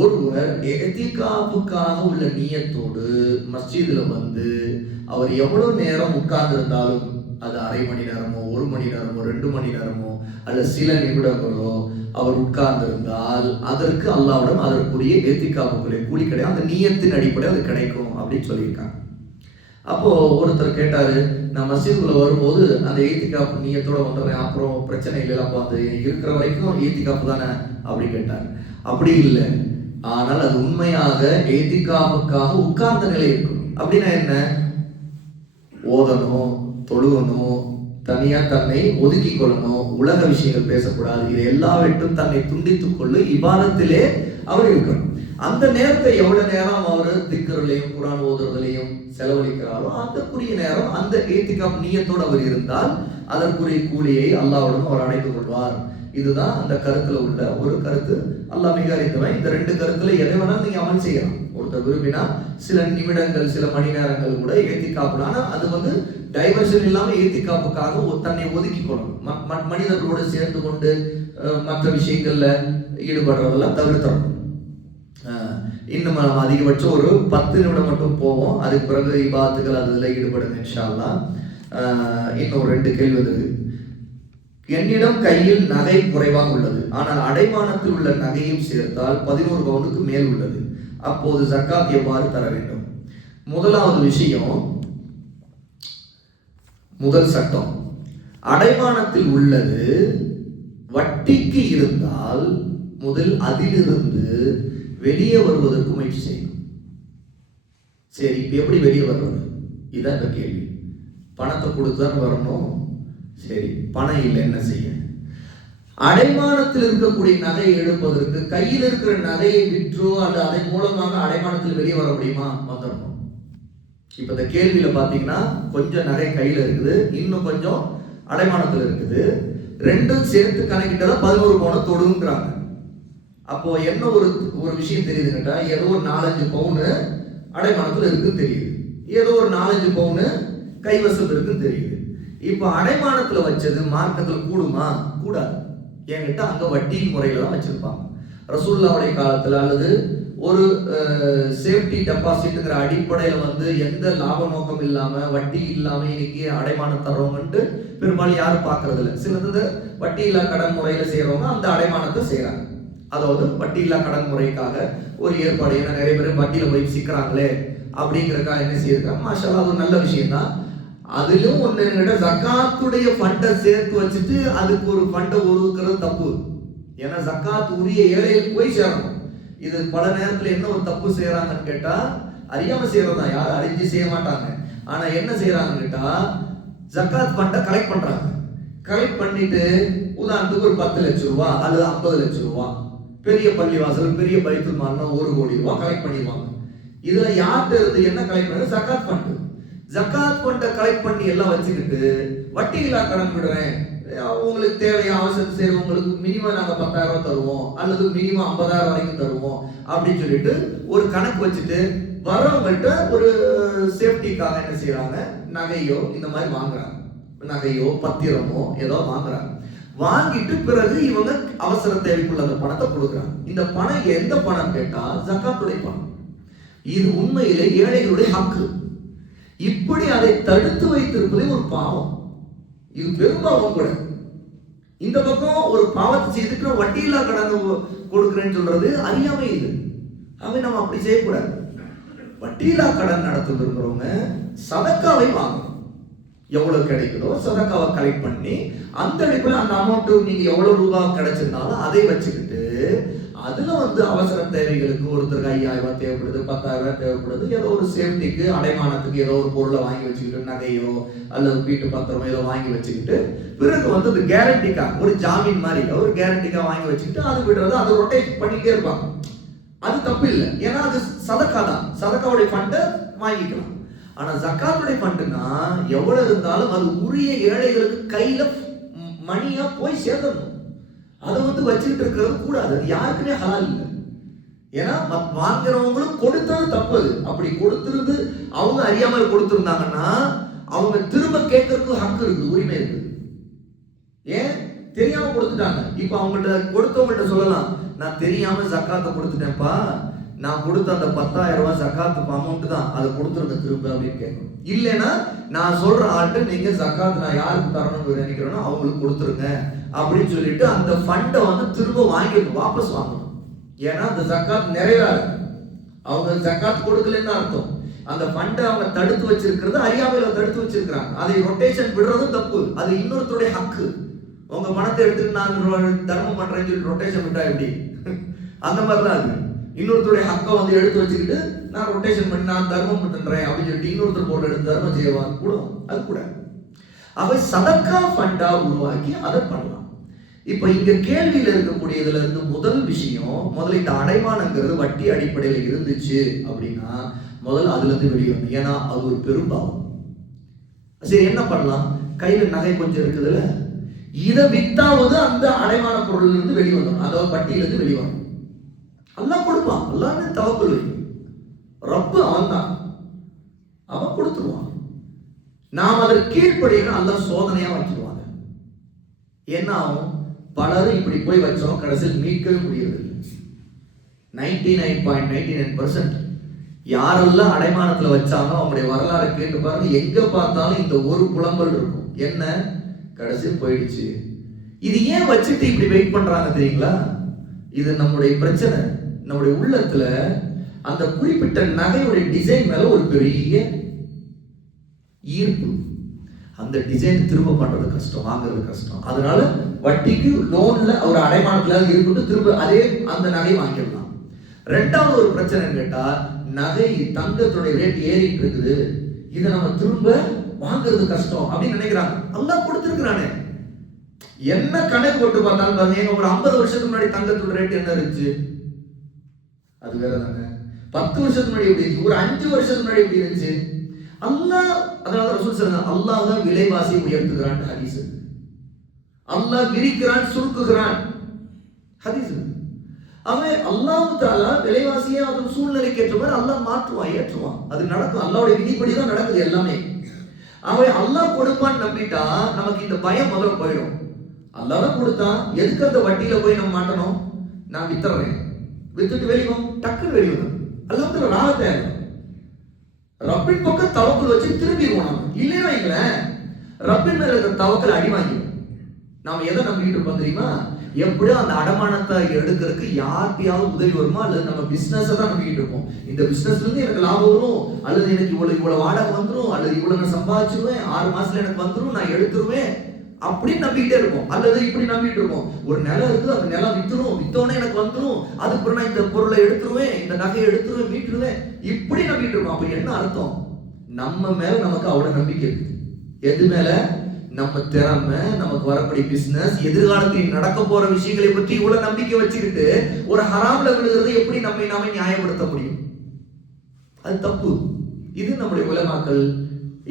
ஒருவர் இஅ்திகாஃபுக்காக உள்ள நியத்தோடு மஸ்ஜிதுல வந்து அவர் எவ்வளவு நேரம் உட்கார்ந்து இருந்தாலும், அது அரை மணி நேரமோ 1 மணி நேரமோ 2 மணி நேரமோ அல்லது சில நிமிடங்களோ அவர் உட்கார்ந்து இருந்தால் அதற்கு அல்லாஹ்விடம் அதற்குரிய இஅ்திகாஃபுக்குரிய கூலி கிடையாது. அந்த நியத்தின் அடிப்படையில் அது கிடைக்கும் அப்படின்னு சொல்லியிருக்காங்க. அப்போ ஒருத்தர் கேட்டாரு, நான் மஸ்ஜிதுக்குள்ள வரும்போது அந்த இஅ்திகாஃப் நியத்தோட வந்துடுறேன், அப்புறம் பிரச்சனை இல்லை, அப்போ அது இருக்கிற வரைக்கும் இஅ்திகாஃப் தானே அப்படின்னு கேட்டார். அப்படி இல்லை, ஆனால் அது உண்மையாக இஅ்திகாஃபுக்காக உட்கார்ந்த நிலை இருக்கும். அப்படின்னா என்ன? ஓதணும், தொழுகணும், தனியா தன்னை ஒதுக்கி கொள்ளணும், உலக விஷயங்கள் பேசக்கூடாது, இது எல்லாவற்றும் தன்னை துண்டித்துக் கொள்ளு இபாதத்திலே அவர் இருக்கணும். அந்த நேரத்தை எவ்வளவு நேரம் அவர் திக்ருலையும் குர்ஆன் ஓதுறதுலையும் செலவழிக்கிறாரோ அதற்குரிய நேரம் அந்த இஅ்திகாஃப் நியத்தோடு அவர் இருந்தால் அதற்குரிய கூலியை அல்லாஹ்விடம் அவர் அடைந்து கொள்வார். இதுதான் அந்த கருத்துல உள்ள ஒரு கருத்து. அல்லாஹ் மிக அறிந்தவன். இந்த 2 கருத்துல எதை வேணாலும் நீங்க அமல் செய்யலாம். ஒருத்தர் விரும்பினா சில நிமிடங்கள் சில மணி நேரங்கள் கூட இஅ்திகாஃப், ஆனா அது வந்து டைவர்ஷன் இல்லாம இஅ்திகாஃபுக்காக தன்னை ஒதுக்கி கொள்ளணும். மனிதர்களோடு சேர்ந்து கொண்டு மற்ற விஷயங்கள்ல ஈடுபடுறதெல்லாம் தவிர்த்தணும். இன்னும் அதிகபட்சம் ஒரு 10 நிமிடம் மட்டும் போவோம். அதுக்கு பிறகு இபாத்துகள் அதுல ஈடுபடுங்க இன்ஷா அல்லாஹ். இன்னும் 2 கேள்வி வந்தது. என்னிடம் கையில் நகை குறைவாக உள்ளது, ஆனால் அடைமானத்தில் உள்ள நகையும் சேர்த்தால் 11 பவுனுக்கு மேல் உள்ளது. அப்போது ஜக்காத் எவ்வாறு தர வேண்டும்? முதலாவது விஷயம், முதல் சட்டம், அடைமானத்தில் உள்ளது வட்டிக்கு இருந்தால் முதல் அதிலிருந்து வெளியே வருவதற்கு முயற்சி செய்யணும். சரி, இப்ப எப்படி வெளியே வருவது? இதான் இந்த கேள்வி. பணத்தை கொடுத்துதான் வரணும். சரி, பணம் இல்லை, என்ன செய்ய? அடைமானத்தில் இருக்கக்கூடிய நகையை எடுப்பதற்கு கையில் இருக்கிற நகையை விற்றோ அல்லது அதன் மூலமாக அடைமானத்தில் வெளியே வர முடியுமா? வந்துடணும். இப்ப இந்த கேள்வியில பாத்தீங்கன்னா கொஞ்சம் நகை கையில இருக்குது, இன்னும் கொஞ்சம் அடைமானத்தில் இருக்குது. ரெண்டும் சேர்த்து கணக்கிட்டதான் 11 பவுன் தொடுங்கிறாங்க. அப்போ என்ன ஒரு விஷயம் தெரியுதுன்னா, ஏதோ ஒரு 4-5 பவுன் அடைமானத்தில் இருக்குன்னு தெரியுது, ஏதோ ஒரு 4-5 பவுன் கைவசம் இருக்குன்னு தெரியுது. இப்போ அடைமானத்துல வச்சது மார்க்கத்துல கூடுமா? கூடாது. என்கிட்ட அங்க வட்டி முறையில தான் வச்சிருப்பாங்க. ரசூலுல்லாஹ்வுடைய காலத்துல அல்லது ஒரு சேஃப்டி டெபாசிட்ங்கிற அடிப்படையில வந்து எந்த லாப நோக்கம் இல்லாம வட்டி இல்லாம இன்னைக்கு அடைமானம் தர்றவங்கன்ட்டு பெரும்பாலும் யாரும் பார்க்கறது இல்லை. சிலது வட்டி இல்லா கடன் முறையில செய்யறவங்க அந்த அடைமானத்தை செய்யறாங்க. அதாவது வட்டி இல்லா கடன் முறைக்காக ஒரு ஏற்பாடு. ஏன்னா நிறைய பேர் வட்டியில போய் சிக்கிறாங்களே அப்படிங்கிறக்காக என்ன செய்யிருக்காங்க. மாஷா அல்லாஹ், ஒரு நல்ல விஷயம் தான். அதிலும் ஒண்ணு, ஜக்காத்துடைய ஃபண்டை சேர்த்து வச்சுட்டு அதுக்கு ஒரு ஃபண்டை ஒதுக்குறது தப்பு. ஏன்னா ஜக்காத் உரிய ஏழைகளுக்கு போய் சேரணும். இது பல நேரத்துல என்ன ஒரு தப்பு செய்யறாங்கன்னு கேட்டா, அறியாம செய்யறதா, யாரும் அறிஞ்சு செய்ய மாட்டாங்க. ஆனா என்ன செய்யறாங்கன்னு கேட்டா, ஜக்காத் ஃபண்டை கலெக்ட் பண்றாங்க. கலெக்ட் பண்ணிட்டு உதாரணத்துக்கு ஒரு 10 லட்சம் ரூபாய் அல்லது 50 லட்சம் ரூபாய் பெரிய பள்ளிவாசல் பெரிய பைத்துல் மால்னா 1 கோடி ரூபாய் கலெக்ட் பண்ணிடுவாங்க. இதுல யார்கிட்ட இருந்து என்ன கலெக்ட் பண்ண? ஜக்காத் ஃபண்ட். ஜக்காத் ஃபண்டை கலெக்ட் பண்ணி எல்லாம் வச்சுக்கிட்டு வட்டி இல்லா கடன் விடுறேன், உங்களுக்கு தேவையா அவசரம் சரி உங்களுக்கு மினிமம் நாங்க 10,000 தருவோம் அல்லது மினிமம் 50,000 வரைக்கும் தருவோம் அப்படின்னு சொல்லிட்டு ஒரு கணக்கு வச்சுட்டு வரவங்கள்ட்ட ஒரு சேஃப்டிக்காக என்ன செய்யறாங்க, நகையோ இந்த மாதிரி வாங்குறாங்க. நகையோ பத்திரமோ ஏதோ வாங்குறாங்க. வாங்கிட்டு பிறகு இவங்க அவசர தேவைக்குள்ள அந்த பணத்தை கொடுக்குறாங்க. இந்த பணம் எந்த பணம் கேட்டா ஜக்காத்துடைய பணம். இது உண்மையிலே ஏழைகளுடைய ஹக்கு. இப்படி அதை தடுத்து வைத்திருப்பதே ஒரு பாவம். இது பெரும்பாவம் கூட. இந்த பக்கம் ஒரு பாவத்தை செய்துட்டு வட்டியில்லா கடன் கொடுக்குறேன்னு சொல்றது அறியாமை. இது அவை நம்ம அப்படி செய்யக்கூடாது. வட்டியில்லா கடன் நடத்த விரும்புறவங்க சதக்காவை வாங்கணும். எவ்வளவு கிடைக்குதோ சதக்காவை கலெக்ட் பண்ணி அந்த அடிப்படையில் அந்த அமௌண்ட் நீங்க எவ்வளவு ரூபாய் கிடைச்சிருந்தாலும் அதை வச்சுக்கிட்டு அதுல அவசர தேவைகளுக்கு ஒருத்தருக்கு 5000 ரூபாய் தேவைப்படுது, 10,000 ரூபாய் தேவைப்படுது, ஏதோ ஒரு சேஃப்டிக்கு அடைமானத்துக்கு ஏதோ ஒரு பொருளை வாங்கி வச்சுக்கிட்டு, நகையோ அல்லது வீட்டு பத்திரமோ ஏதோ வாங்கி வச்சுக்கிட்டு, பிறகு அது கேரண்டிக்கா ஒரு ஜாமீன் மாதிரி ஒரு கேரண்டிக்கா வாங்கி வச்சுக்கிட்டு அது விடுறது, அதை ரொட்டேட் பண்ணிட்டே இருப்பாங்க. அது தப்பு இல்லை, ஏன்னா அது சதக்கா தான், சதக்காவுடைய ஃபண்டை வாங்கிக்கலாம். ஆனா ஜக்காத்துடைய ஃபண்டுனா எவ்வளவு இருந்தாலும் அது உரிய ஏழைகளுக்கு கையில மணியா போய் சேர்ந்துடணும். அதை வச்சுக்கிட்டு இருக்கிறது கூடாது, அது யாருக்குமே ஹலால் இல்லை. ஏன்னா வாங்குறவங்களும் கொடுத்தது தப்பு. அப்படி கொடுத்துருந்து அவங்க அறியாமல் கொடுத்திருந்தாங்கன்னா அவங்க திரும்ப கேட்கறதுக்கு ஹக்கு இருக்குது, உரிமை இருக்குது. ஏன் தெரியாம கொடுத்துட்டாங்க, இப்ப அவங்கள்ட்ட கொடுத்தவங்கள்ட்ட சொல்லலாம், நான் தெரியாம ஜக்காத்தை கொடுத்துட்டேன்ப்பா, நான் கொடுத்த அந்த 10,000 ரூபாய் ஜக்காத்து அமௌண்ட் தான், அதை கொடுத்துருங்க திரும்ப அப்படின்னு கேட்கணும். இல்லைன்னா நான் சொல்ற ஆள்கிட்ட நீங்க ஜக்காத்து நான் யாருக்கு தரணும்னு நினைக்கிறேனோ அவங்களுக்கு கொடுத்துருங்க அப்படின்னு சொல்லிட்டு அந்த ஃபண்டை திரும்ப வாங்கிடணும், வாபஸ் வாங்கணும். ஏன்னா அந்த ஜக்காத் நிறைவேறாது, அவங்க ஜக்காத் கொடுக்கலன்னு அர்த்தம். அந்த ஃபண்டை அவங்க தடுத்து வச்சிருக்கிறது அறியாமையில தடுத்து வச்சிருக்கிறாங்க. அதை ரொட்டேஷன் விடுறதும் தப்பு, அது இன்னொருத்தருடைய ஹக்கு. உங்க பணத்தை எடுத்துட்டு நான் தர்மம் பண்றேன்னு சொல்லி ரொட்டேஷன் விட்டா எப்படி? அந்த மாதிரிதான் அது. இன்னொருத்தருடைய ஹக்கை எடுத்து வச்சுக்கிட்டு நான் ரொட்டேஷன் பண்ணி நான் தர்மம் பண்றேன் அப்படின்னு சொல்லிட்டு இன்னொருத்தர் போட்டு எடுத்து தர்மம் செய்வாங்க கூட, அது கூட. அவை சதக்கா ஃபண்டா உருவாக்கி அதை பண்ணலாம். இப்ப இங்க கேள்வியில இருக்கக்கூடியதுல இருந்து முதல் விஷயம், முதல்ல இந்த அடைமானங்கிறது வட்டி அடிப்படையில இருந்துச்சு அப்படின்னா முதல்ல அதுல இருந்து வெளியே வந்து, ஏன்னா அது ஒரு பெரும்பாவம். சரி என்ன பண்ணலாம், கையில நகை கொஞ்சம் இருக்குதுல்ல, இதை வித்தாவது அந்த அடைமான பொருள் இருந்து வெளியே வந்தோம், அதாவது வட்டியிலிருந்து வெளியே வரும். அல்லாஹ் கொடுப்பான், அல்லாஹ்வே தவக்குல் வை, ரப்பு அவன் தான், அவன் கொடுத்துருவான். நாம் அதற்கு கீழ்ப்படியணும், அல்லாஹ் சோதனையா வச்சிருவாங்க. என்ன ஆகும், பலரும் இப்படி போய் வச்சோம், கடைசியில் மீட்கவே முடியறது இல்லை. 99.99% யாரெல்லாம் அடைமானத்துல வச்சாங்க அவங்களுடைய வரலாறு கேட்டு பாருங்க, எங்க பார்த்தாலும் இந்த ஒரு புலம்பல் இருக்கும், என்ன கடைசியில் போயிடுச்சு. இது ஏன் வச்சுட்டு இப்படி வெயிட் பண்றாங்க தெரியுங்களா? இது நம்முடைய பிரச்சனை. நம்முடைய உள்ளத்துல அந்த குறிப்பிட்ட நகையுடைய டிசைன் மேல ஒரு பெரிய ஈர்ப்பு. அந்த டிசைன் திரும்ப பண்றது கஷ்டம், வாங்குறது கஷ்டம். அதனால வட்டிக்கு லோன்ல ஒரு அடைமானத்துல இருக்கட்டும், திரும்ப அதே அந்த நகை வாங்கிடலாம். ரெண்டாவது ஒரு பிரச்சனை கேட்டா, நகை தங்கத்துடைய ரேட் ஏறிட்டு இருக்குது, இதை நம்ம திரும்ப வாங்குறது கஷ்டம் அப்படின்னு நினைக்கிறாங்க. அல்லாஹ் கொடுத்திருக்கிறானே, என்ன கணக்கு போட்டு பார்த்தாலும் பாருங்க, ஒரு 50 வருஷத்துக்கு முன்னாடி தங்கத்தோட ரேட் என்ன இருந்துச்சு, அது வேற தானே. 10 வருஷத்துக்கு முன்னாடி எப்படி இருந்துச்சு, ஒரு 5 வருஷத்துக்கு முன்னாடி எப்படி இருந்துச்சு. அல்லாஹ், அதனால ரசூல் சொல்றாங்க, அல்லாஹ் தான் விலைவாசி உயர்த்துகிறான் ஹதீஸ். அல்லாஹ் விரிக்கிறான், சுருக்குகிறான் ஹதீஸ். அவன் அல்லாஹ் தஆலா விலைவாசியை அதன் சூழ்நிலைக்கு ஏற்ற மாதிரி அல்லாஹ் மாற்றுவான், ஏற்றுவான். அது நடக்கும், அல்லாஹ்வுடைய விதிப்படி தான் நடக்குது எல்லாமே. அவன் அல்லாஹ் கொடுப்பான்னு நம்பிட்டா நமக்கு இந்த பயம் முதல்ல போயிடும். அல்லாஹ் தான் கொடுத்தான், எதுக்கு அந்த வட்டியில போய் நம்ம மாட்டணும், நான் வித்துறேன், வித்துட்டு வெளியும் டக்குன்னு வெளியும் அல்லாஹ் ராகத்தை ரப்பின் பக்கம் தவக்கல் வச்சு திரும்பிடுவோம். நம்ம இல்லையா வைங்களேன், ரப்பின் மேல இருக்கிற தவக்கல் அடி வாங்கிடும். நாம எதை நம்பிக்கிட்டு இருப்போம் தெரியுமா, எப்படியோ அந்த அடமானத்தை எடுக்கிறதுக்கு யார்கிட்டயாவது உதவி வருமா, அல்லது நம்ம பிசினஸ் தான் நம்பிக்கிட்டு இருப்போம். இந்த பிசினஸ்ல இருந்து எனக்கு லாபம் வரும், அல்லது எனக்கு இவ்வளவு வாடகை வந்துடும், அல்லது இவ்வளவு நான் சம்பாதிச்சிருவேன், 6 மாசத்துல எனக்கு வந்துடும், நான் எடுத்துருவேன் அப்படின்னு நம்பிக்கிட்டே இருப்போம். அல்லது இப்படி நம்பிட்டு இருப்போம், ஒரு நிலம் இருக்குது, அந்த நிலம் வித்துரும், வித்தோடனே எனக்கு வந்துடும், அதுக்கப்புறம் நான் இந்த பொருளை எடுத்துருவேன், இந்த நகையை எடுத்துருவேன், மீட்டுருவேன், இப்படி நம்பிட்டு இருப்போம். அப்ப என்ன அர்த்தம், நம்ம மேல நமக்கு அவ்வளவு நம்பிக்கை இருக்கு. எது மேல, நம்ம திறமை, நமக்கு வரக்கூடிய பிசினஸ், எதிர்காலத்தில் நடக்க போற விஷயங்களை பற்றி இவ்வளவு நம்பிக்கை வச்சுக்கிட்டு ஒரு ஹராம்ல விழுகிறது எப்படி நம்மை நாமே நியாயப்படுத்த முடியும்? அது தப்பு. இது நம்முடைய உலமாக்கள்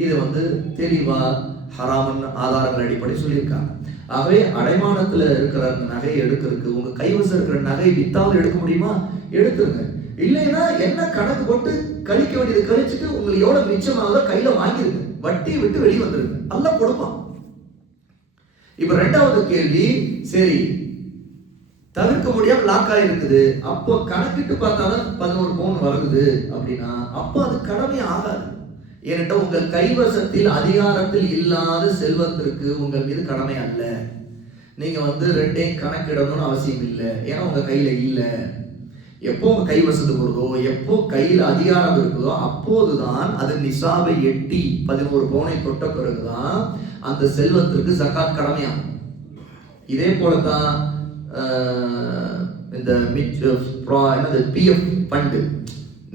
இது தெளிவா ஹராமன் ஆதாரங்கள் அடிப்படை சொல்லியிருக்காங்க. ஆகவே அடைமானத்துல இருக்கிற அந்த நகையை எடுக்கிறதுக்கு உங்க கைவசம் இருக்கிற நகை வித்தாவது எடுக்க முடியுமா, எடுத்துருங்க. இல்லைன்னா என்ன கணக்கு போட்டு கழிக்க வேண்டியது கழிச்சுட்டு உங்களுக்கு எவ்வளவு மிச்சமாகதோ கையில வாங்கிருங்க, வட்டியை விட்டு வெளியே வந்துருங்க, அல்லாஹ் கொடுப்பான். இப்ப ரெண்டாவது கேள்வி, சரி தவிர்க்க முடியாம லாக் ஆயிருக்குது, அப்போ கணக்கிட்டு பார்த்தாதான் 11 பவுன் வருது அப்படின்னா அப்போ அது கடமை ஆகாது. ஏனென்றால் உங்கள் கைவசத்தில் அதிகாரத்தில் இல்லாத செல்வத்திற்கு உங்கள் மீது கடமை அல்ல. நீங்க ரெண்டையும் கணக்கிடணும்னு அவசியம் இல்லை, ஏன்னா உங்க கையில இல்லை. எப்போ உங்க கைவசத்துக்கு வருதோ, எப்போ கையில அதிகாரம் இருக்குதோ அப்போதுதான் அது நிசாபை எட்டி 11 பவுனை தொட்ட பிறகுதான் அந்த செல்வத்திற்கு ஜகாத் கடமையாகும். இதே போலதான் இந்த பிஎஃப் ஃபண்டு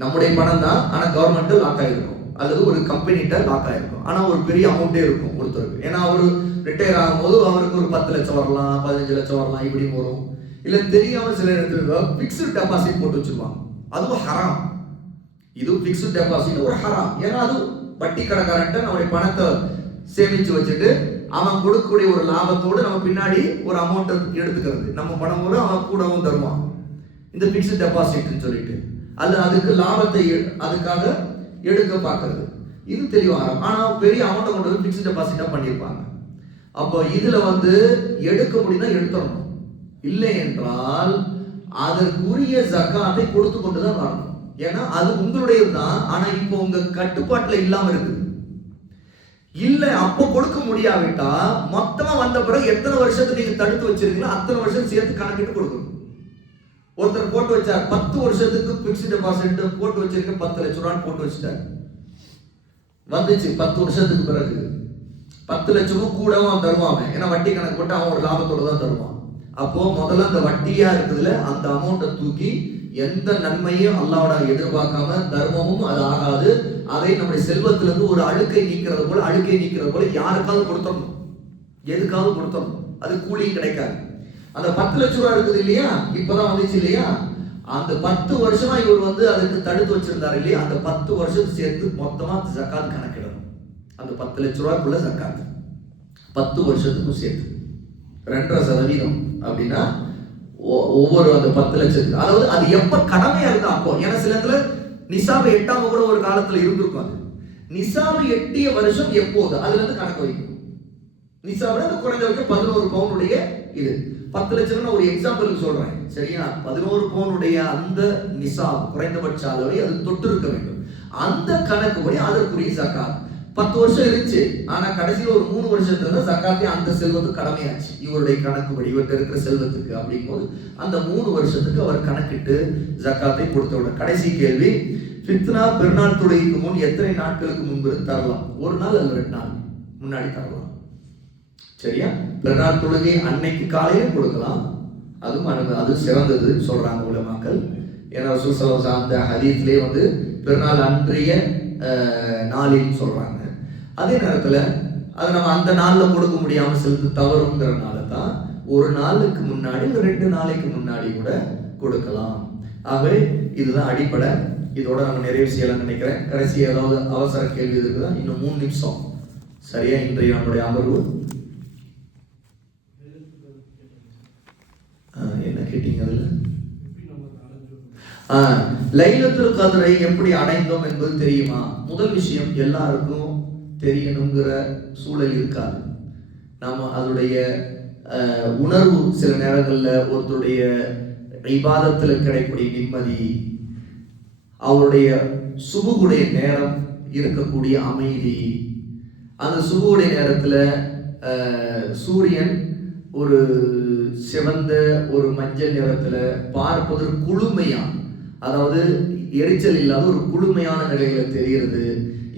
நம்முடைய பணம் தான், ஆனால் கவர்மெண்ட்டு லாக் ஆகிருக்கும் அல்லது ஒரு கம்பெனிகிட்ட லாக் ஆகிருக்கும். ஆனால் ஒரு பெரிய அமௌண்ட்டே இருக்கும் ஒருத்தருக்கு. ஏன்னா அவர் ரிட்டையர் ஆகும்போது அவருக்கு ஒரு 10 லட்சம் வரலாம், 15 லட்சம் வரலாம், இப்படி வரும். இல்லை தெரியாமல் சில இடத்துல ஃபிக்ஸ்டு டெபாசிட் போட்டு வச்சுருவாங்க. அதுவும் ஹராம். இது ஃபிக்ஸ்டு டெபாசிட் ஒரு ஹராம். ஏன்னா அது வட்டி கடைக்காரன்ட்ட நம்முடைய பணத்தை சேமித்து வச்சுட்டு அவன் கொடுக்கக்கூடிய ஒரு லாபத்தோடு நம்ம பின்னாடி ஒரு அமௌண்ட்டை எடுத்துக்கிறது. நம்ம பணம் கூட அவன் கூடவும் தருவான், இந்த ஃபிக்ஸ்டு டெபாசிட்னு சொல்லிட்டு. அல்ல அதுக்கு லாபத்தை அதுக்காக எடுக்க பார்க்கறது. இது தெளிவாக. ஆனால் பெரிய அமௌண்ட்டை கொண்டு வந்து ஃபிக்ஸ்டு டெபாசிட்டாக பண்ணியிருப்பாங்க. அப்போ இதில் எடுக்க முடியும்னா எடுத்துடணும். இல்லை என்றால் அதற்குரிய ஜக்காத்தை கொடுத்து கொண்டு தான் வரணும். ஏன்னா அது உங்களுடையது தான். ஆனால் இப்போ உங்கள் கட்டுப்பாட்டில் இல்லாமல் இருக்குது. இல்லை அப்போ கொடுக்க முடியாவிட்டா மொத்தமா வந்த பிறகு எத்தனை வருஷத்தை நீங்க தடுத்து வச்சிருக்கீங்களோ அத்தனை வருஷம் சேர்த்து கணக்கிட்டு கொடுக்கணும். ஒருத்தர் போட்டு வச்சார் 10 வருஷத்துக்கு பிக்ஸ்டு டெபாசிட் போட்டு வச்சிருக்க 10 லட்சம் ரூபான்னு போட்டு வச்சுட்டார். வந்துச்சு 10 வருஷத்துக்கு பிறகு 10 லட்சமும் கூடவும் தருவாங்க. ஏன்னா வட்டி கணக்கு போட்டு அவன் ஒரு லாபத்தோட தான் தருவான். அப்போ முதல்ல அந்த வட்டியா இருக்குதுல அந்த அமௌண்ட்டை தூக்கி எந்த நன்மையும் அல்லாஹ்வோட எதிர்பார்க்காம தர்மமும் அது ஆகாது. அதை நம்முடைய செல்வத்திலிருந்து ஒரு அழுக்கை நீக்கிறது போல யாருக்காவது கொடுத்தரணும், எதுக்காவது கொடுத்தரணும். அது கூலியும் கிடைக்காது. அந்த 10 லட்சம் ரூபாய் இருக்குது இல்லையா, இப்பதான் வந்துச்சு இல்லையா, அந்த 10 வருஷமா இவர் அதுக்கு தடுத்து வச்சிருந்தாரு இல்லையா, அந்த 10 வருஷம் சேர்த்து மொத்தமா ஜக்காத் கணக்கிடணும். அந்த 10 லட்சம் ரூபாய்க்குள்ள ஜக்காத் 10 வருஷத்துக்கும் சேர்த்து 2.5% அப்படின்னா ஒவ்வொரு அந்த 10 லட்சத்துக்கு, அதாவது அது எப்ப கடமையா இருந்தா அப்போ. ஏன்னா சில இடத்துல நிசாபை எட்டாம கூட ஒரு காலத்துல இருந்திருக்கும். அது நிசாபை எட்டிய வருஷம் எப்போது அதுல இருந்து கணக்கு வைக்கணும். நிசாபை குறைந்தபட்சம் 11 பவுனுடைய இது 10 லட்சம் ஒரு எக்ஸாம்பிளுக்கு சொல்றேன், சரியா? 11 பவுனுடைய அந்த நிசாப் குறைந்தபட்ச அளவை அது தொட்டு இருக்க வேண்டும். அந்த கணக்குப்படி அதற்குரிய ஜக்காத் 10 வருஷம் இருந்துச்சு. ஆனா கடைசியில் ஒரு 3 வருஷத்துல ஜக்காத்தே அந்த செல்வத்துக்கு கடமையாச்சு. இவருடைய கணக்குப்படி இவர்கிட்ட இருக்கிற செல்வத்துக்கு அப்படிங்கும்போது அந்த 3 வருஷத்துக்கு அவர் கணக்கிட்டு ஜக்காத்தை கொடுத்தவுடன் கடைசி கேள்வி, ஃபித்னா பெருநாள் தொழுகைக்கு முன் எத்தனை நாட்களுக்கு முன்பு தரலாம்? ஒரு நாள் அல்லது 2 நாள் முன்னாடி தரலாம், சரியா? பெருநாள் தொழுகை அன்னைக்கு காலையில கொடுக்கலாம், அது சிறந்தது சொல்றாங்க உலமாக்கள். ஏன்னா ரசூல் ஸல்லல்லாஹு அலைஹி வஸல்லம் அந்த ஹதீஸ்லயே பெருநாள் அன்றைய நாளில் சொல்றாங்க. அதே நேரத்தில் அது நம்ம அந்த நாளில் கொடுக்க முடியாமல் செலுத்து தவறுங்கிறனால தான் ஒரு நாளுக்கு முன்னாடி 2 நாளைக்கு முன்னாடி கூட கொடுக்கலாம். ஆகவே இதுதான் அடிப்படை. இதோட நம்ம நிறைவு செய்யலாம் நினைக்கிறேன். கடைசி ஏதாவது அவசர கேள்வி இருக்குதா? இன்னும் 3 நிமிஷம், சரியா? இன்றைய நம்முடைய அமர்வு என்ன கேட்டீங்க? அதுல லைலத்துல் கத்ரை எப்படி அடைந்தோம் என்பது தெரியுமா? முதல் விஷயம், எல்லாருக்கும் தெரியணுங்கிற சூழல் இருக்காது. நாம அதோடைய உணர்வு சில நேரங்களில் ஒருத்தருடைய இபாதத்தில் கிடைக்கக்கூடிய நிம்மதி, அவருடைய சுபுகுடைய நேரம் இருக்கக்கூடிய அமைதி, அந்த சுபுகுடைய நேரத்தில் சூரியன் ஒரு சிவந்த ஒரு மஞ்சள் நிறத்தில் பார்ப்பதற்கு குளுமையா, அதாவது எரிச்சல் இல்லாத ஒரு குளுமையான நிலையில தெரிகிறது.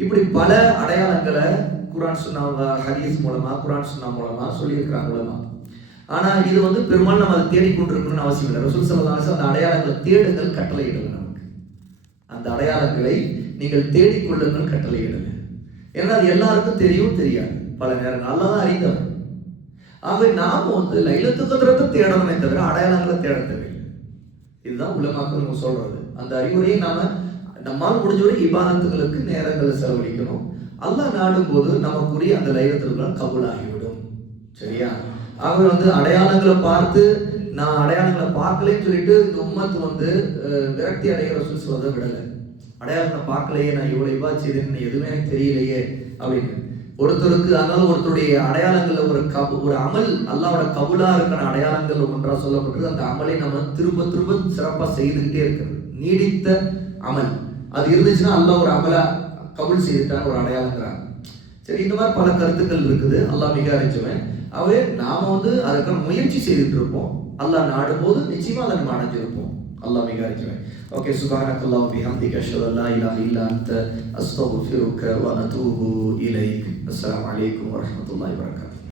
இப்படி பல அடையாளங்களை குர்ஆன் சுன்னா ஹதீஸ் மூலமா குர்ஆன் சுன்னா மூலமா சொல்லியிருக்கிறாங்க மூலமா. ஆனா இது பெரும்பாலும் நம்ம அதை தேடிக்கொண்டிருக்கணும்னு அவசியம் இல்லை. ரசூல் ஸல்லல்லாஹு அலைஹி வஸல்லம் அந்த அடையாளங்களை தேடுங்கள் கட்டளையிடல. நமக்கு அந்த அடையாளங்களை நீங்கள் தேடிக்கொள்ளுங்கள் கட்டளையிடல. ஏன்னா அது எல்லாருக்கும் தெரியாது, பல நேரம் நல்லா தான் அறிந்தவர். ஆகவே நாம லைலத்துல் கத்ரை தேடணுமே தவிர அடையாளங்களை தேட தேவையில்லை. இதுதான் உலமாக்கள் நம்ம சொல்றது. அந்த அறிவுரையை நாம நம்மால் முடிஞ்சவரை இபாதத்துகளுக்கு நேரங்களை செலவழிக்கணும். அல்லாஹ் நாடும் போது நமக்குரிய அந்த லைலத்துல் கத்ர் கபூல் ஆகிவிடும், சரியா? ஆகவே அடையாளங்களை பார்த்து நான் அடையாளங்களை பார்க்கலன்னு சொல்லிட்டு இந்த உம்மத்து விரக்தி அடைகிற சொல்றதை விடலை. அடையாளங்களை பார்க்கலையே, நான் இவ்வளவு இபாத் செய்தேன்னு எதுவுமே எனக்கு தெரியலையே அப்படின்னு ஒருத்தருக்கு, அதனால ஒருத்தருடைய அடையாளங்கள்ல ஒரு அமல் அல்லாஹ்வோட கபூலா இருக்கிற அடையாளங்கள் ஒன்றா சொல்லப்பட்டது. அந்த அமலை நம்ம திரும்ப திரும்ப சிறப்பா செய்துகிட்டே இருக்கிறது, நீடித்த அமல். அது இருந்துச்சுன்னா அல்லாஹ் ஒரு அமலை கபூல் செய்துட்டான்னு ஒரு அடையாளங்கிறாங்க. சரி, இந்த மாதிரி பல கருத்துக்கள் இருக்குது. அல்லாஹ் மிக அறிஞ்சவன். அவை நாம அதுக்கான முயற்சி செய்துட்டு இருப்போம். அல்லாஹ் நாடும் போது நிச்சயமா அதை நம்ம அடைஞ்சிருப்போம். அல்லாஹ் மிக அறிஞ்சவன். ஓகே, சுப்ஹானக்கல்லாஹு வ பிஹம்திக அஷ்ஹது அல்லா இலாஹ இல்லா அன்த அஸ்தக்ஃபிருக வ அதூபு இலைக். அஸ்ஸலாமு அலைக்கும் வரஹ்மத்துல்லாஹி வபரகாத்துஹு.